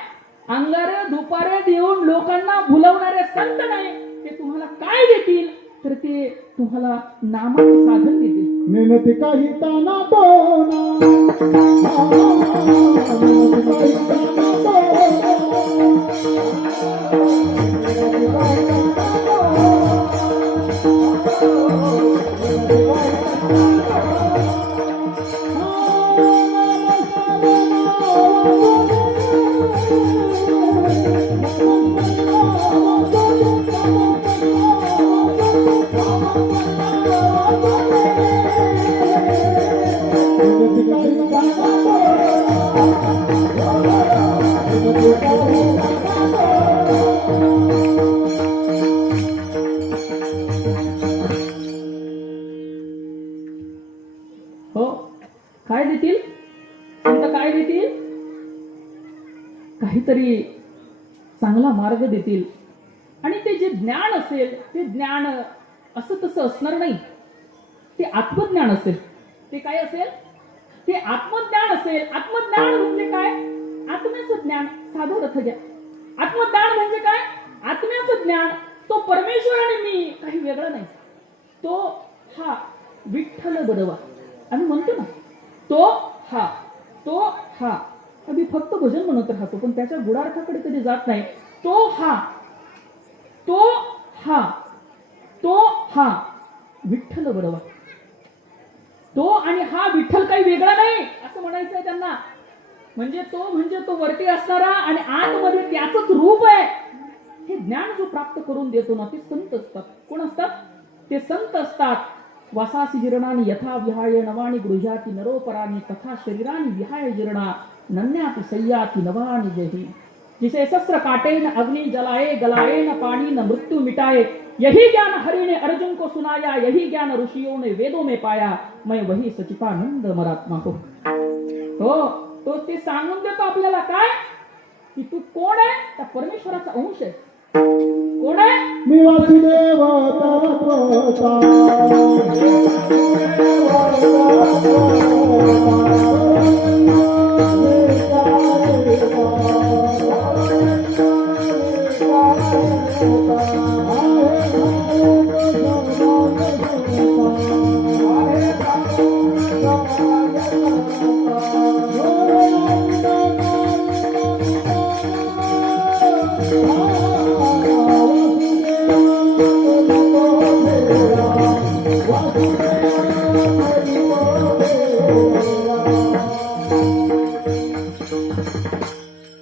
अंगारे धुपारे देऊन लोकांना भुलवणारे संत नाही. ते तुम्हाला काय देतील तर ते तुम्हाला नामाचं साधन देतील. मेहनती काही ताना दोना हो, काय देतील संत? काय देतील? काहीतरी चांगला मार्ग देतील. आणि ते जे ज्ञान असेल ते ज्ञान असं तसं असणार नाही. ते आत्मज्ञान असेल. ते काय असेल? ते आत्मज्ञान असेल. आत्मज्ञान म्हणजे काय? आत्म्याचं ज्ञान. साधं अर्थ घ्या. आत्मज्ञान म्हणजे काय? आत्म्याचं ज्ञान. तो परमेश्वर आणि मी काही वेगळं नाही. तो हा विठ्ठल बडवा आम्ही म्हणतो ना, तो हा, तो हा. आम्ही फक्त भजन म्हणत राहतो पण त्याच्या गुणार्थाकडे कधी जात नाही. तो हा, तो हा, तो हा विठ्ठल बडवा. तो आणि हा विठ्ठल काही वेगळा नाही असं म्हणायचंय त्यांना. म्हणजे तो वरती असणारा आणि आतमध्ये त्याचंच रूप आहे. हे ज्ञान जो प्राप्त करून देतो ना ते संत असतात. कोण असतात? ते संत असतात. वासासी जीर्णानि यथा विहाय नवानि गृह्याति नरोपरानि तथा शरीरानि विहाय जीर्णा नन्याति सय्याति नवानि जहि. जिसे शस्त्र काटे न अग्नि जलाए गलाए न पानी न मृत्यु मिटाए यही ज्ञान हरि ने अर्जुन को सुनाया यही ज्ञान ऋषियों ने वेदों में पाया मैं वही सचितानंद मरात्मा हो. तो ते सांगून देतो आपल्याला काय की तू कोण आहे? त्या परमेश्वराचा अंश आहे. कोण आहे? मी वासुदेव तत्वता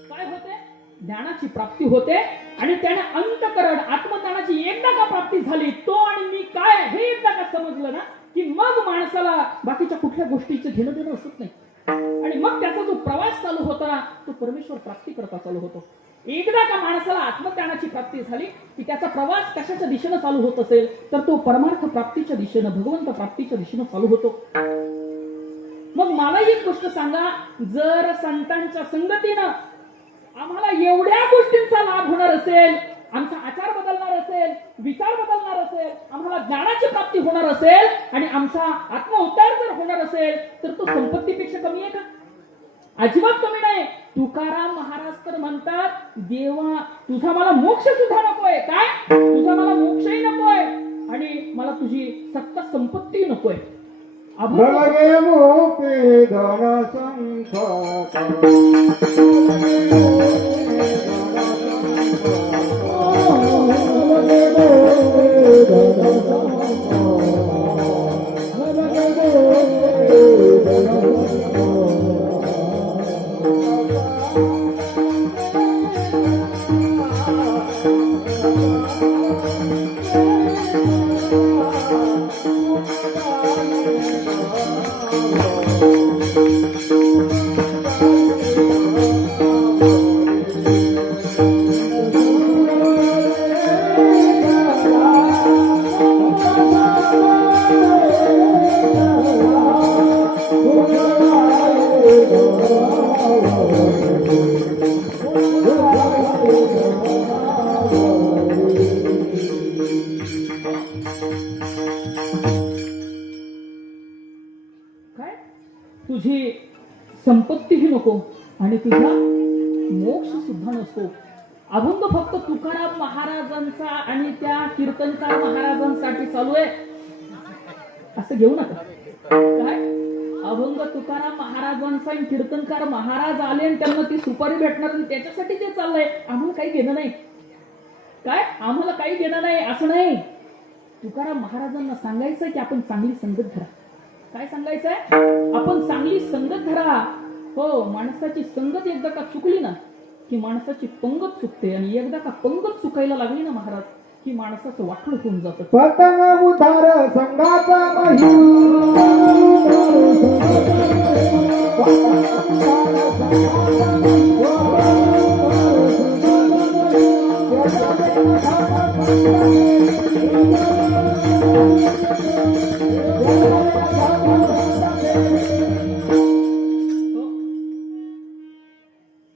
काय होते? ज्ञानाची प्राप्ती होते आणि त्याने अंतकरण आत्मज्ञानाची एकदा का प्राप्ती झाली, तो आणि मी काय हे एकदा का समजलं ना, की मग माणसाला बाकीच्या कुठल्या गोष्टीचं घेणं देणं असत नाही. आणि मग त्याचा जो प्रवास चालू होता तो परमेश्वर प्राप्ती करता चालू होतो. एकदा का माणसाला आत्मज्ञानाची प्राप्ती झाली की त्याचा प्रवास कशाच्या दिशेनं चालू होत असेल तर तो परमार्थ प्राप्तीच्या दिशेनं, भगवंत प्राप्तीच्या दिशेनं चालू होतो. मग मला एक गोष्ट सांगा, जर संतांच्या संगतीनं आम्हाला एवढ्या गोष्टींचा लाभ होणार असेल, आमचा आचार बदलणार असेल, विचार बदलणार असेल, आम्हाला ज्ञानाची प्राप्ती होणार असेल आणि आमचा आत्मउद्धार जर होणार असेल तर तो संपत्तीपेक्षा कमी आहे का? अजिबात कमी नाही. तुकाराम महाराज तर म्हणतात, देवा तुझा मला मोक्ष सुद्धा नकोय. काय? तुझा मला मोक्षही नकोय आणि मला तुझी सत्ता संपत्ती नकोय. लगे मोपे धन संसार काय? तुझी संपत्तीही नको आणि तुझा मोक्ष सुद्धा नसतो. अभंग फक्त तुकाराम महाराजांचा आणि त्या कीर्तनकार महाराजांसाठी चालू आहे असं घेऊ नका. काय? अभंग तुकाराम महाराजांचा आणि कीर्तनकार महाराज आले आणि त्यांना ती सुपारी भेटणार आणि त्याच्यासाठी ते चाललंय. आम्हाला काही घेणं नाही. काय? आम्हाला काही घेणं नाही असं नाही. तुकाराम महाराजांना सांगायचं की आपण चांगली संगत धरा. काय सांगायचंय? आपण चांगली संगत धरा. हो, माणसाची संगत एकदा का चुकली ना की माणसाची पंगत चुकते आणि एकदा का पंगत चुकायला लागली ना महाराज की माणसाचं वाटलं होऊन जातं. पतंग उतार संगाचा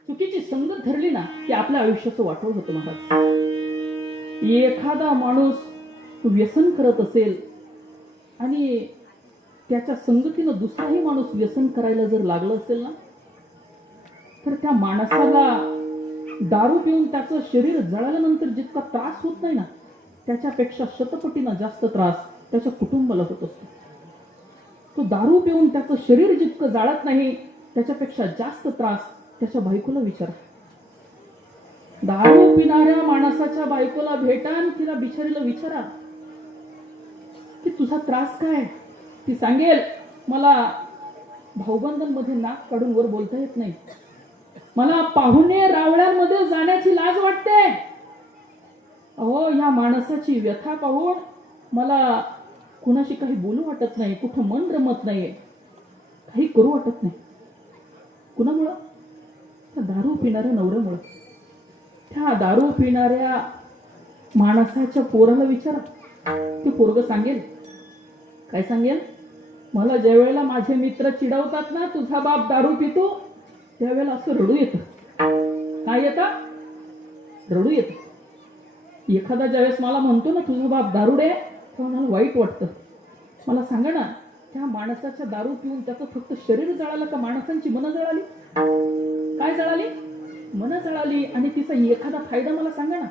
चुकीची संगत धरली ना की आपल्या आयुष्याचं वाटोळ होतं महाराज. एखादा माणूस व्यसन करत असेल आणि त्याच्या संगतीनं दुसराही माणूस व्यसन करायला जर लागला असेल ना तर त्या माणसाला दारू पिऊन त्याचं शरीर जळाल्यानंतर जितका त्रास होत नाही ना त्याच्यापेक्षा शतपटीनं जास्त त्रास त्याच्या कुटुंबाला होत असतो. तो दारू पिऊन त्याचं शरीर जितकं जाळत नाही त्याच्यापेक्षा जास्त त्रास त्याच्या बायकोला विचारा. दारू पिणाऱ्या माणसाच्या बायकोला भेटा आणि तिला बिचारीला विचारा की तुझा त्रास काय. ती सांगेल, मला भाऊबंदांमध्ये नाक काढून वर बोलता येत नाही, मला पाहुणे रावळ्यांमध्ये जाण्याची लाज वाटते. अहो, या माणसाची व्यथा पाहून मला कुणाशी काही बोलू वाटत नाही, कुठं मन रमत नाही, काही करू वाटत नाही. कुणामुळं? त्या दारू पिणाऱ्या नवऱ्यामुळं. त्या दारू पिणाऱ्या माणसाच्या पोराला विचारा, ते पोरग सांगेल. काय सांगेल? मला ज्या वेळेला माझे मित्र चिडवतात ना तुझा बाप दारू पितो त्यावेळेला असं रडू येतं. काय येतं? रडू येतं. एखादा ज्यावेळेस मला म्हणतो ना तुझा बाप दारुडे, तेव्हा मला वाईट वाटतं. मला सांगा ना, त्या माणसाच्या दारू पिऊन त्याचं फक्त शरीर जळालं का माणसांची मनं जळाली? काय जळाली? मनं जळाली. आणि तिचा एखादा फायदा मला सांगा ना.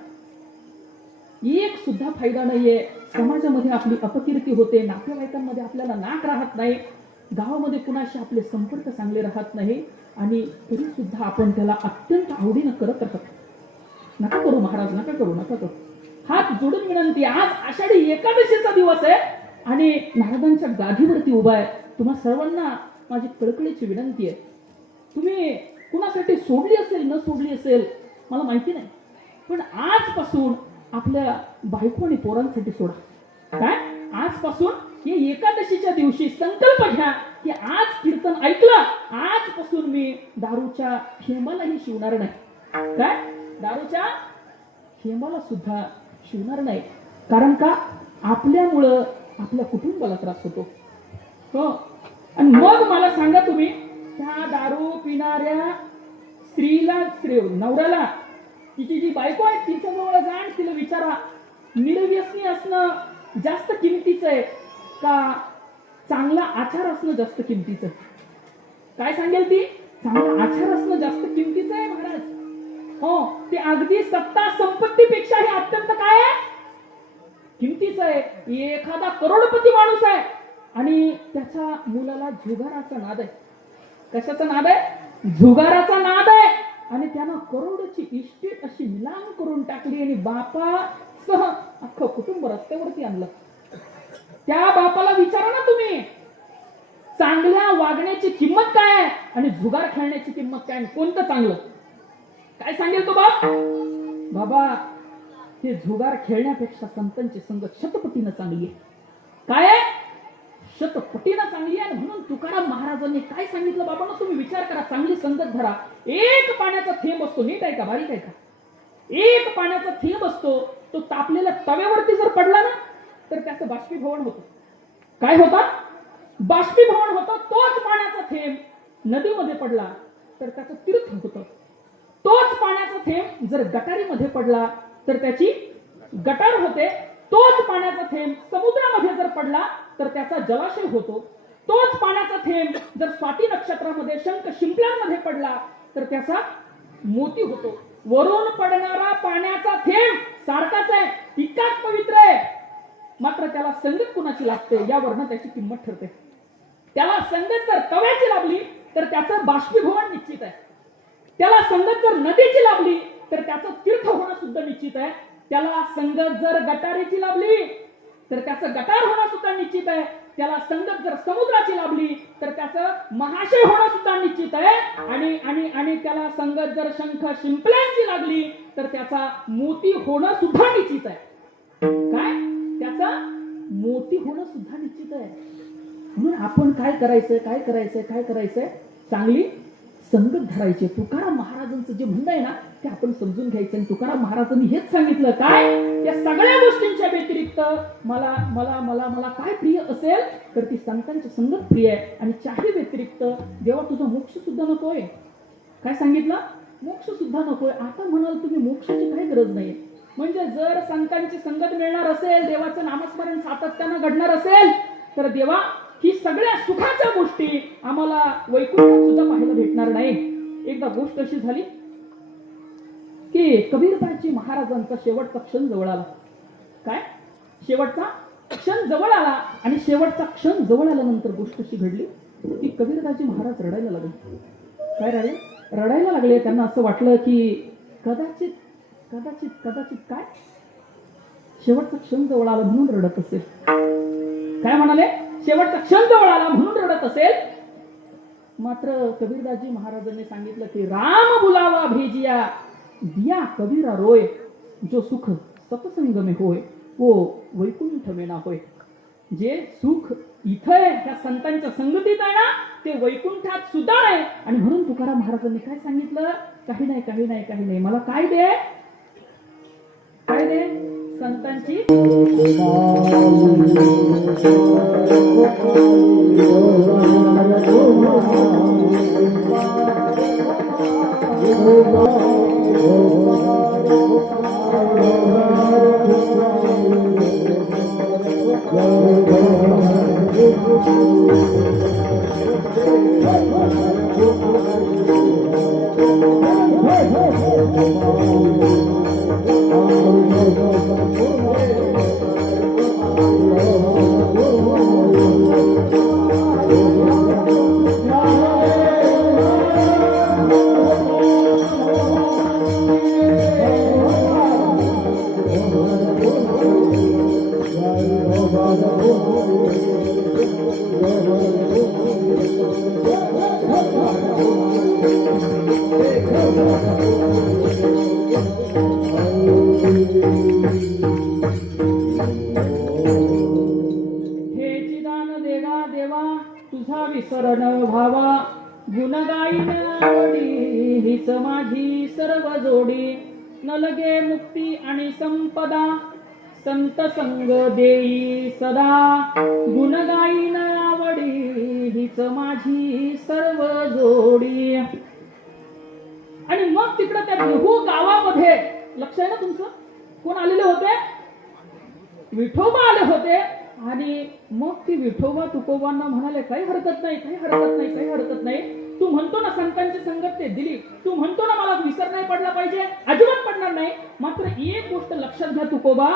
एक सुद्धा फायदा नाहीये. समाजामध्ये आपली अपकीर्ती होते, नातेवाईकांमध्ये आपल्याला नाक राहत नाही, गावामध्ये कुणाशी आपले संपर्क चांगले राहत नाही, आणि तरी सुद्धा आपण त्याला अत्यंत आवडीनं करत राहतो. नका करू महाराज, नका करू, नका करू. हात जोडून विनंती, आज आषाढी एकादशीचा दिवस आहे आणि नारदांच्या गादीवरती उभा आहे. तुम्हा सर्वांना माझी कळकळीची विनंती आहे, तुम्ही कुणासाठी सोडली असेल न सोडली असेल मला माहिती नाही, पण आजपासून आपल्या बायको आणि पोरांसाठी सोडा. काय? आजपासून हे एकादशीच्या दिवशी संकल्प घ्या की आज कीर्तन ऐकलं, आजपासून मी दारूच्या थेंबालाही शिवणार नाही. काय? दारूच्या थेंबाला सुद्धा शिवणार नाही. कारण का? आपल्यामुळं आपल्या कुटुंबाला त्रास होतो. हो. आणि मग मला सांगा तुम्ही, त्या दारू पिणाऱ्या स्त्रीला, नवऱ्याला, तिची जी बायको आहे तिच्याजवळ जा आणि तिला विचारा, निर्व्यसनी असणं जास्त किमतीचं आहे का चांगला आचार असणं जास्त किमतीचं? काय सांगेल ती? चांगला आचार असणं जास्त किमतीचं आहे महाराज. हो, ते अगदी सत्ता संपत्तीपेक्षा हे अत्यंत काय आहे? किमतीचं आहे. एखादा करोडपती माणूस आहे आणि त्याच्या मुलाला जुगाराचा नाद आहे. कशाचा नाद आहे? जुगाराचा नाद आहे. आणि त्यानं करोडची इस्टेट अशी निलाम करून टाकली आणि बापासह अख्खं कुटुंब रस्त्यावरती आणलं. त्या बापाला विचारा ना तुम्ही, चांगल्या वागण्याची किंमत काय आहे आणि जुगार खेळण्याची किंमत काय, कोणतं चांगलं? काय सांगेल तो बाप? बाबा, ते जुगार खेळण्यापेक्षा संतांची संगत शतपटीनं चांगली आहे. काय आहे? शतपटीनं चांगली आहे. म्हणून तुकाराम महाराजांनी काय सांगितलं बाबांनो, तुम्ही विचार करा, चांगली संगत धरा. एक पाण्याचा थेंब असतो, नीट आहे का, बारीक आहे का? एक पाण्याचा थेंब असतो, तो तापलेल्या तव्यावरती जर पडला ना तर त्याचं बाष्पीभवन होतं. काय होतं? बाष्पीभवन होतं. तोच पाण्याचा थेंब नदीमध्ये पडला तर त्याचं तीर्थ होतं. तोच पाण्याचा थेंब जर गटारीमध्ये पडला तर त्याची गटार होते. तोच पाण्याचा थेंब समुद्रामध्ये जर पडला तर त्याचा जलाशय होतो. तोच पाण्याचा थेंब जर स्वाती नक्षत्रामध्ये शंख शिंपल्यांमध्ये पडला तर त्याचा मोती होतो. वरून पडणारा पाण्याचा थेंब सारखाच आहे, तितकाच पवित्र आहे, मात्र त्याला संगत कुणाची लागते यावरनं त्याची किंमत ठरते. त्याला संगत जर तव्याची लाभली तर त्याचं बाष्पीभवन निश्चित आहे. त्याला संगत जर नदीची लाभली तर त्याचं तीर्थ होणं सुद्धा निश्चित आहे. त्याला संगत जर गटारीची लाभली तर त्याचं गटार होणं सुद्धा निश्चित आहे. त्याला संगत जर समुद्राची लाभली तर त्याचं महाशय होणं सुद्धा निश्चित आहे. आणि आणि आणि त्याला संगत जर शंख शिंपल्यांची लागली तर त्याचा मोती होणं सुद्धा निश्चित आहे. काय? त्याचा मोती होणं सुद्धा निश्चित आहे. म्हणून आपण काय करायचंय, काय करायचंय, काय करायचंय? चांगली संगत धरायची. तुकाराम महाराजांचं जे म्हणणं आहे ना ते आपण समजून घ्यायचं. तुकाराम महाराजांनी हेच सांगितलं, काय? या सगळ्या गोष्टींच्या व्यतिरिक्त मला मला मला मला काय प्रिय असेल तर ती संतांची संगत प्रिय आहे. आणि चाही व्यतिरिक्त देवा तुझा मोक्ष सुद्धा नकोय. काय सांगितलं? मोक्ष सुद्धा नकोय. आता म्हणाल तुम्ही मोक्षाची काही गरज नाहीये. म्हणजे जर संतांची संगत मिळणार असेल, देवाचं नामस्मरण सातत्यानं घडणार असेल तर देवा ही सगळ्या सुखाच्या गोष्टी आम्हाला वैकुंठात सुद्धा पाहायला भेटणार नाही. एकदा गोष्ट अशी झाली की कबीरदासजी महाराजांचा शेवटचा क्षण जवळ आला. काय? शेवटचा क्षण जवळ आला. आणि शेवटचा क्षण जवळ आल्यानंतर गोष्ट अशी घडली की कबीरदासजी महाराज रडायला लागले. काय रडायला लागले. त्यांना असं वाटलं की कदाचित कदाचित कदाचित काय शेवटचा क्षण जवळ आला म्हणून रडत असेल. काय म्हणाले? शेवटचा क्षण जवळ आला म्हणून रडत असेल. मात्र कबीरदासजी महाराजांनी सांगितलं की राम बुलावा भेजिया दिया कबीरा रोय, जो सुख सत्संग में होय वो वैकुंठ में ना होय. जे सुख इथं आहे त्या संतांच्या संगतीत आहे ना ते वैकुंठात सुद्धा आहे. आणि म्हणून तुकाराम महाराजांनी काय सांगितलं? काही नाही, काही नाही, काही नाही, मला काय दे, काय दे? संतांची Oh, चरण भावा गुण गाईन आवडी हीच माझी सर्व जोडी न लगे मुक्ती आणि संपदा संत संग देई सदा गुण गाईन आवडी हीच माझी सर्व जोडी. आणि मग तिकडं त्या देहू गावामध्ये लक्ष आहे ना तुमचं, कोण आलेले होते? विठोबा आले होते. आणि मग ती विठोबा तुकोबांना म्हणाले काही हरकत नाही, काही हरकत नाही, काही हरकत नाही. तू म्हणतो ना संतांची संगत ते दिली, तू म्हणतो ना मला विसर नाही पडला पाहिजे, अजिबात पडणार नाही. मात्र एक गोष्ट लक्षात घ्या तुकोबा,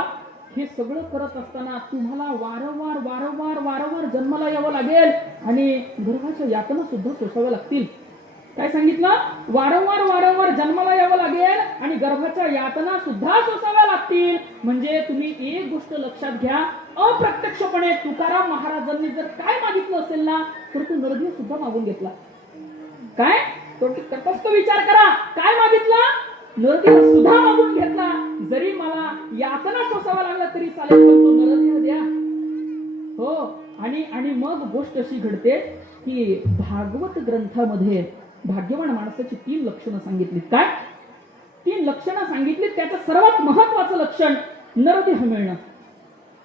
हे सगळं करत असताना तुम्हाला वारंवार वारंवार वारंवार जन्माला यावं लागेल आणि गर्भाच्या यातना सुद्धा सोसाव्या लागतील. काय सांगितलं? वारंवार वारंवार जन्माला यावं लागेल आणि गर्भाच्या यातना सुद्धा सोसाव्या लागतील. म्हणजे तुम्ही एक गोष्ट लक्षात घ्या, अप्रत्यक्षपणे तुकाराम महाराजांनी जर काय मागितलं असेल ना तर तो नरदेह सुद्धा मागून घेतला. काय तो तटस्थ विचार करा, काय मागितलं? नरदेह सुद्धा मागून घेतला. जरी मला यातना सोसावा लागला तरी चालेल, पण तो नरदेह द्या. हो. आणि मग गोष्ट अशी घडते की भागवत ग्रंथामध्ये भाग्यवान माणसाची 3 लक्षणं सांगितली. काय 3 लक्षणं सांगितली? त्याचं सर्वात महत्वाचं लक्षण नरदेह मिळणं,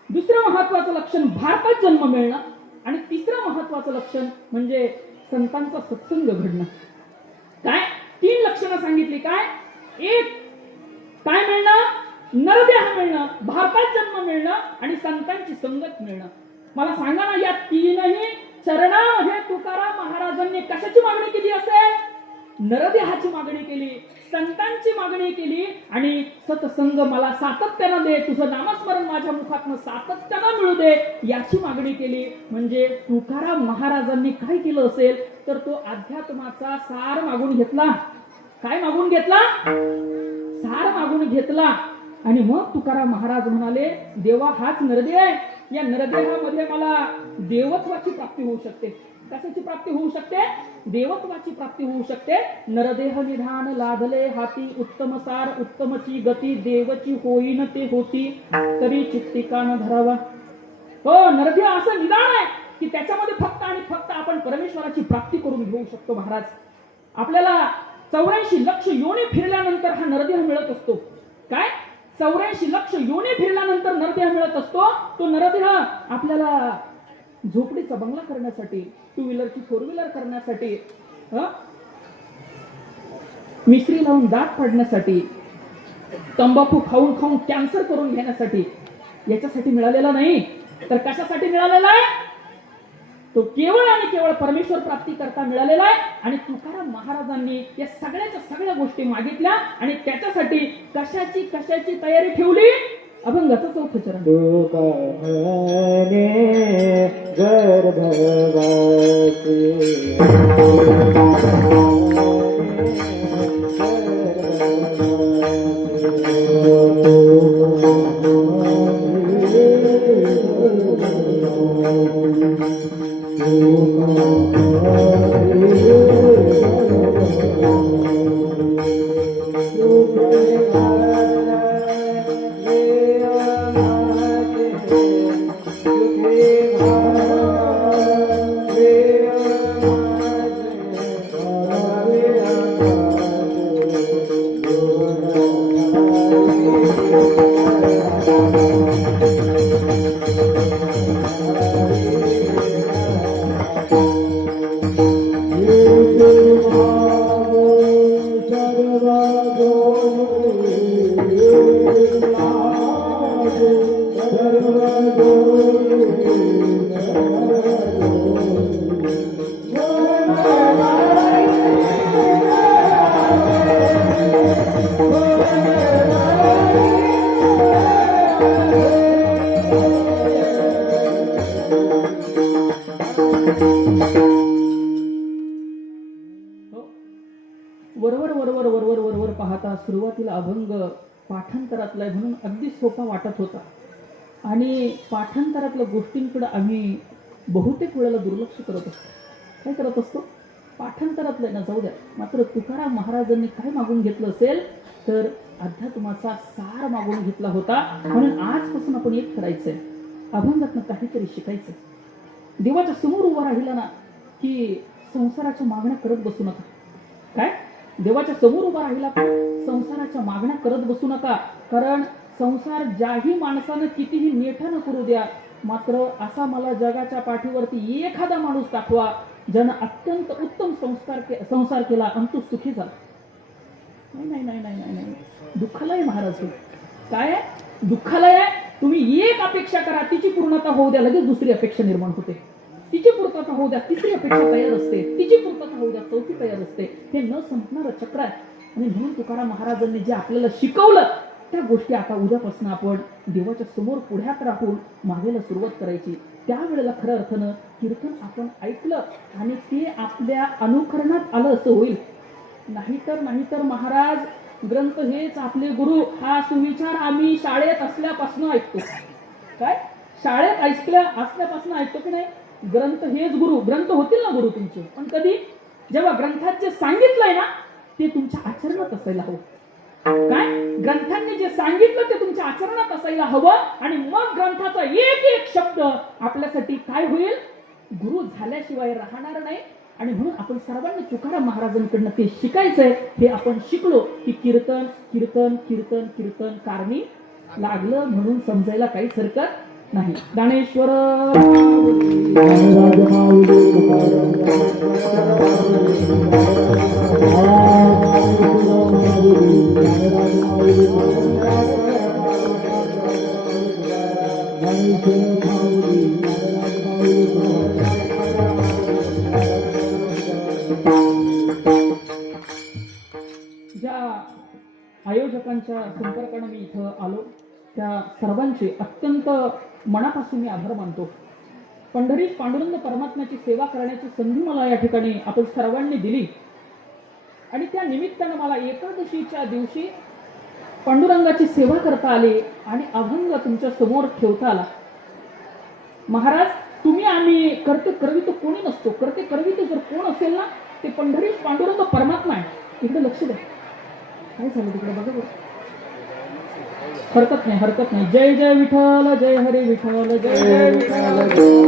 दुसरं महत्वाचं लक्षण भारतात जन्म मिळणं आणि तिसरं महत्वाचं लक्षण म्हणजे संतांचा सत्संग घडणं. काय 3 लक्षणं सांगितली? काय एक काय मिळणं? नरदेह मिळणं, भारतात जन्म मिळणं आणि संतांची संगत मिळणं. मला सांगा ना, या 3ही चरणामध्ये तुकाराम महाराजांनी कशाची मागणी केली असेल? नरदेहाची मागणी केली, संतांची मागणी केली आणि सत्संग मला सातत्यानं दे, तुझं नामस्मरण माझ्या मुखातनं सातत्यानं मिळू दे याची मागणी केली. म्हणजे तुकाराम महाराजांनी काय केलं असेल तर तो अध्यात्माचा सार मागून घेतला. काय मागून घेतला? सार मागून घेतला. आणि मग तुकाराम महाराज म्हणाले, देवा हाच नरदेह आहे, या नरदेहामध्ये मला देवत्वाची प्राप्ती होऊ शकते. कशाची प्राप्ती होऊ शकते? देवत्वाची प्राप्ती होऊ शकते. नरदेह निधान लादले हाती, उत्तम सार उत्तमची गती, देवची होईन ते होती, तरी चित्ती कान धरावा. हो, नरदेह असं निदान आहे की त्याच्यामध्ये फक्त आणि फक्त आपण परमेश्वराची प्राप्ती करून घेऊ शकतो. महाराज, आपल्याला 84 लक्ष योनी फिरल्यानंतर हा नरदेह मिळत असतो. काय 84 लक्ष योनी फिरल्यानंतर नरदेह मिळत असतो. तो नरदेह आपल्याला झोपडीचा बंगला करण्यासाठी, 2 व्हीलरची 4 व्हीलर करण्यासाठी, मिश्री लावून दात फाडण्यासाठी, तंबाखू खाऊन खाऊन कॅन्सर करून घेण्यासाठी, याच्यासाठी मिळालेला नाही. तर कशासाठी मिळालेला आहे? तो केवळ आणि केवळ परमेश्वर प्राप्ती करता मिळालेला आहे. आणि तुकाराम महाराजांनी या सगळ्याच्या सगळ्या गोष्टी मागितल्या आणि त्याच्यासाठी कशाची तयारी ठेवली? अभंगाचं 4थं चरण. वरवर पाहता सुरुवातीला अभंग पाठांतरातला आहे म्हणून अगदी सोपा वाटत होता. आणि पाठांतरातल्या गोष्टींकडे आम्ही बहुतेक वेळेला दुर्लक्ष करत असतो. काय करत असतो? पाठांतरातलं ना जाऊ द्या. मात्र तुकाराम महाराजांनी काय मागून घेतलं असेल तर अध्यात्माचा सार मागून घेतला होता. म्हणून आजपासून आपण एक करायचंय, अभंगातनं काहीतरी शिकायचं. देवाच्या समोर उभा राहिला ना की संसाराच्या मागण्या करत बसू नका. काय देवाच्या समोर उभा राहिला का संसाराच्या मागण्या करत बसू नका. कारण संसार ज्याही माणसानं कितीही नेठानं करू द्या, मात्र असा मला जगाच्या पाठीवरती एखादा माणूस दाखवा ज्यानं अत्यंत उत्तम संसार केला आणि तो सुखी झाला. नाही नाही नाही नाही नाही नाही दुःखालय महाराज हे. काय आहे दुःखालय आहे. तुम्ही एक अपेक्षा करा, तिची पूर्णता होऊ द्या, लगेच दुसरी अपेक्षा निर्माण होते. तिची पूर्तता होऊ द्या, तिसरी अपेक्षा तयार असते. तिची पूर्तता होऊ द्या, चौथी तयार असते. हे न संपणारं चक्र आहे. आणि म्हणून तुकाराम महाराजांनी जे आपल्याला शिकवलं त्या गोष्टी आता उद्यापासून आपण देवाच्या समोर पुढ्यात राहून मागायला सुरुवात करायची. त्यावेळेला खऱ्या अर्थानं कीर्तन आपण ऐकलं आणि ते आपल्या अनुकरणात आलं असं होईल. नाहीतर महाराज ग्रंथ हेच आपले गुरु, हा सुविचार आम्ही शाळेत असल्यापासून ऐकतो. काय शाळेत असल्यापासून ऐकतो की नाही. ग्रंथ हेच गुरु. ग्रंथ होतील ना गुरु तुमचे, पण कधी जेव्हा ग्रंथात जे सांगितलंय ना ते तुमच्या आचरणात असायला हवं. काय ग्रंथांनी जे सांगितलं ते तुमच्या आचरणात असायला हवं. आणि मग ग्रंथाचा एक एक शब्द आपल्यासाठी काय होईल, गुरु झाल्याशिवाय राहणार नाही. आणि म्हणून आपण सर्वांनी तुकाराम महाराजांकडनं ते शिकायचंय. हे आपण शिकलो की कीर्तन कीर्तन कीर्तन कीर्तन कारणी लागलं म्हणून समजायला काहीच हरकत नाही. ज्ञानेश्वर ज्ञानराज माऊली तुकाराम ज्या आयोजकांच्या संपर्काने मी इथं आलो त्या सर्वांचे अत्यंत मनापासून मी आभार मानतो. पंढरीत पांडुरंग परमात्म्याची सेवा करण्याची संधी मला या ठिकाणी आपण सर्वांनी दिली. आणि त्या निमित्तानं मला एकादशीच्या दिवशी पांडुरंगाची सेवा करता आली आणि अभंग तुमच्या समोर ठेवता आला. महाराज तुम्ही आम्ही करते करवितो कोणी नसतो. करते करवितो जर कोण असेल ना ते पंढरीत पांडुरंग परमात्मा आहे. इकडे लक्ष द्या. काय झालं तिकडे बघा बरं. हरकत नाही. जय जय विठ्ठल जय हरी विठ्ठल जय जय विठ्ठल जय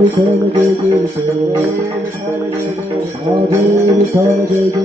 विठ्ठल जय जय विठ्ठल जय विठ्ठल जय जय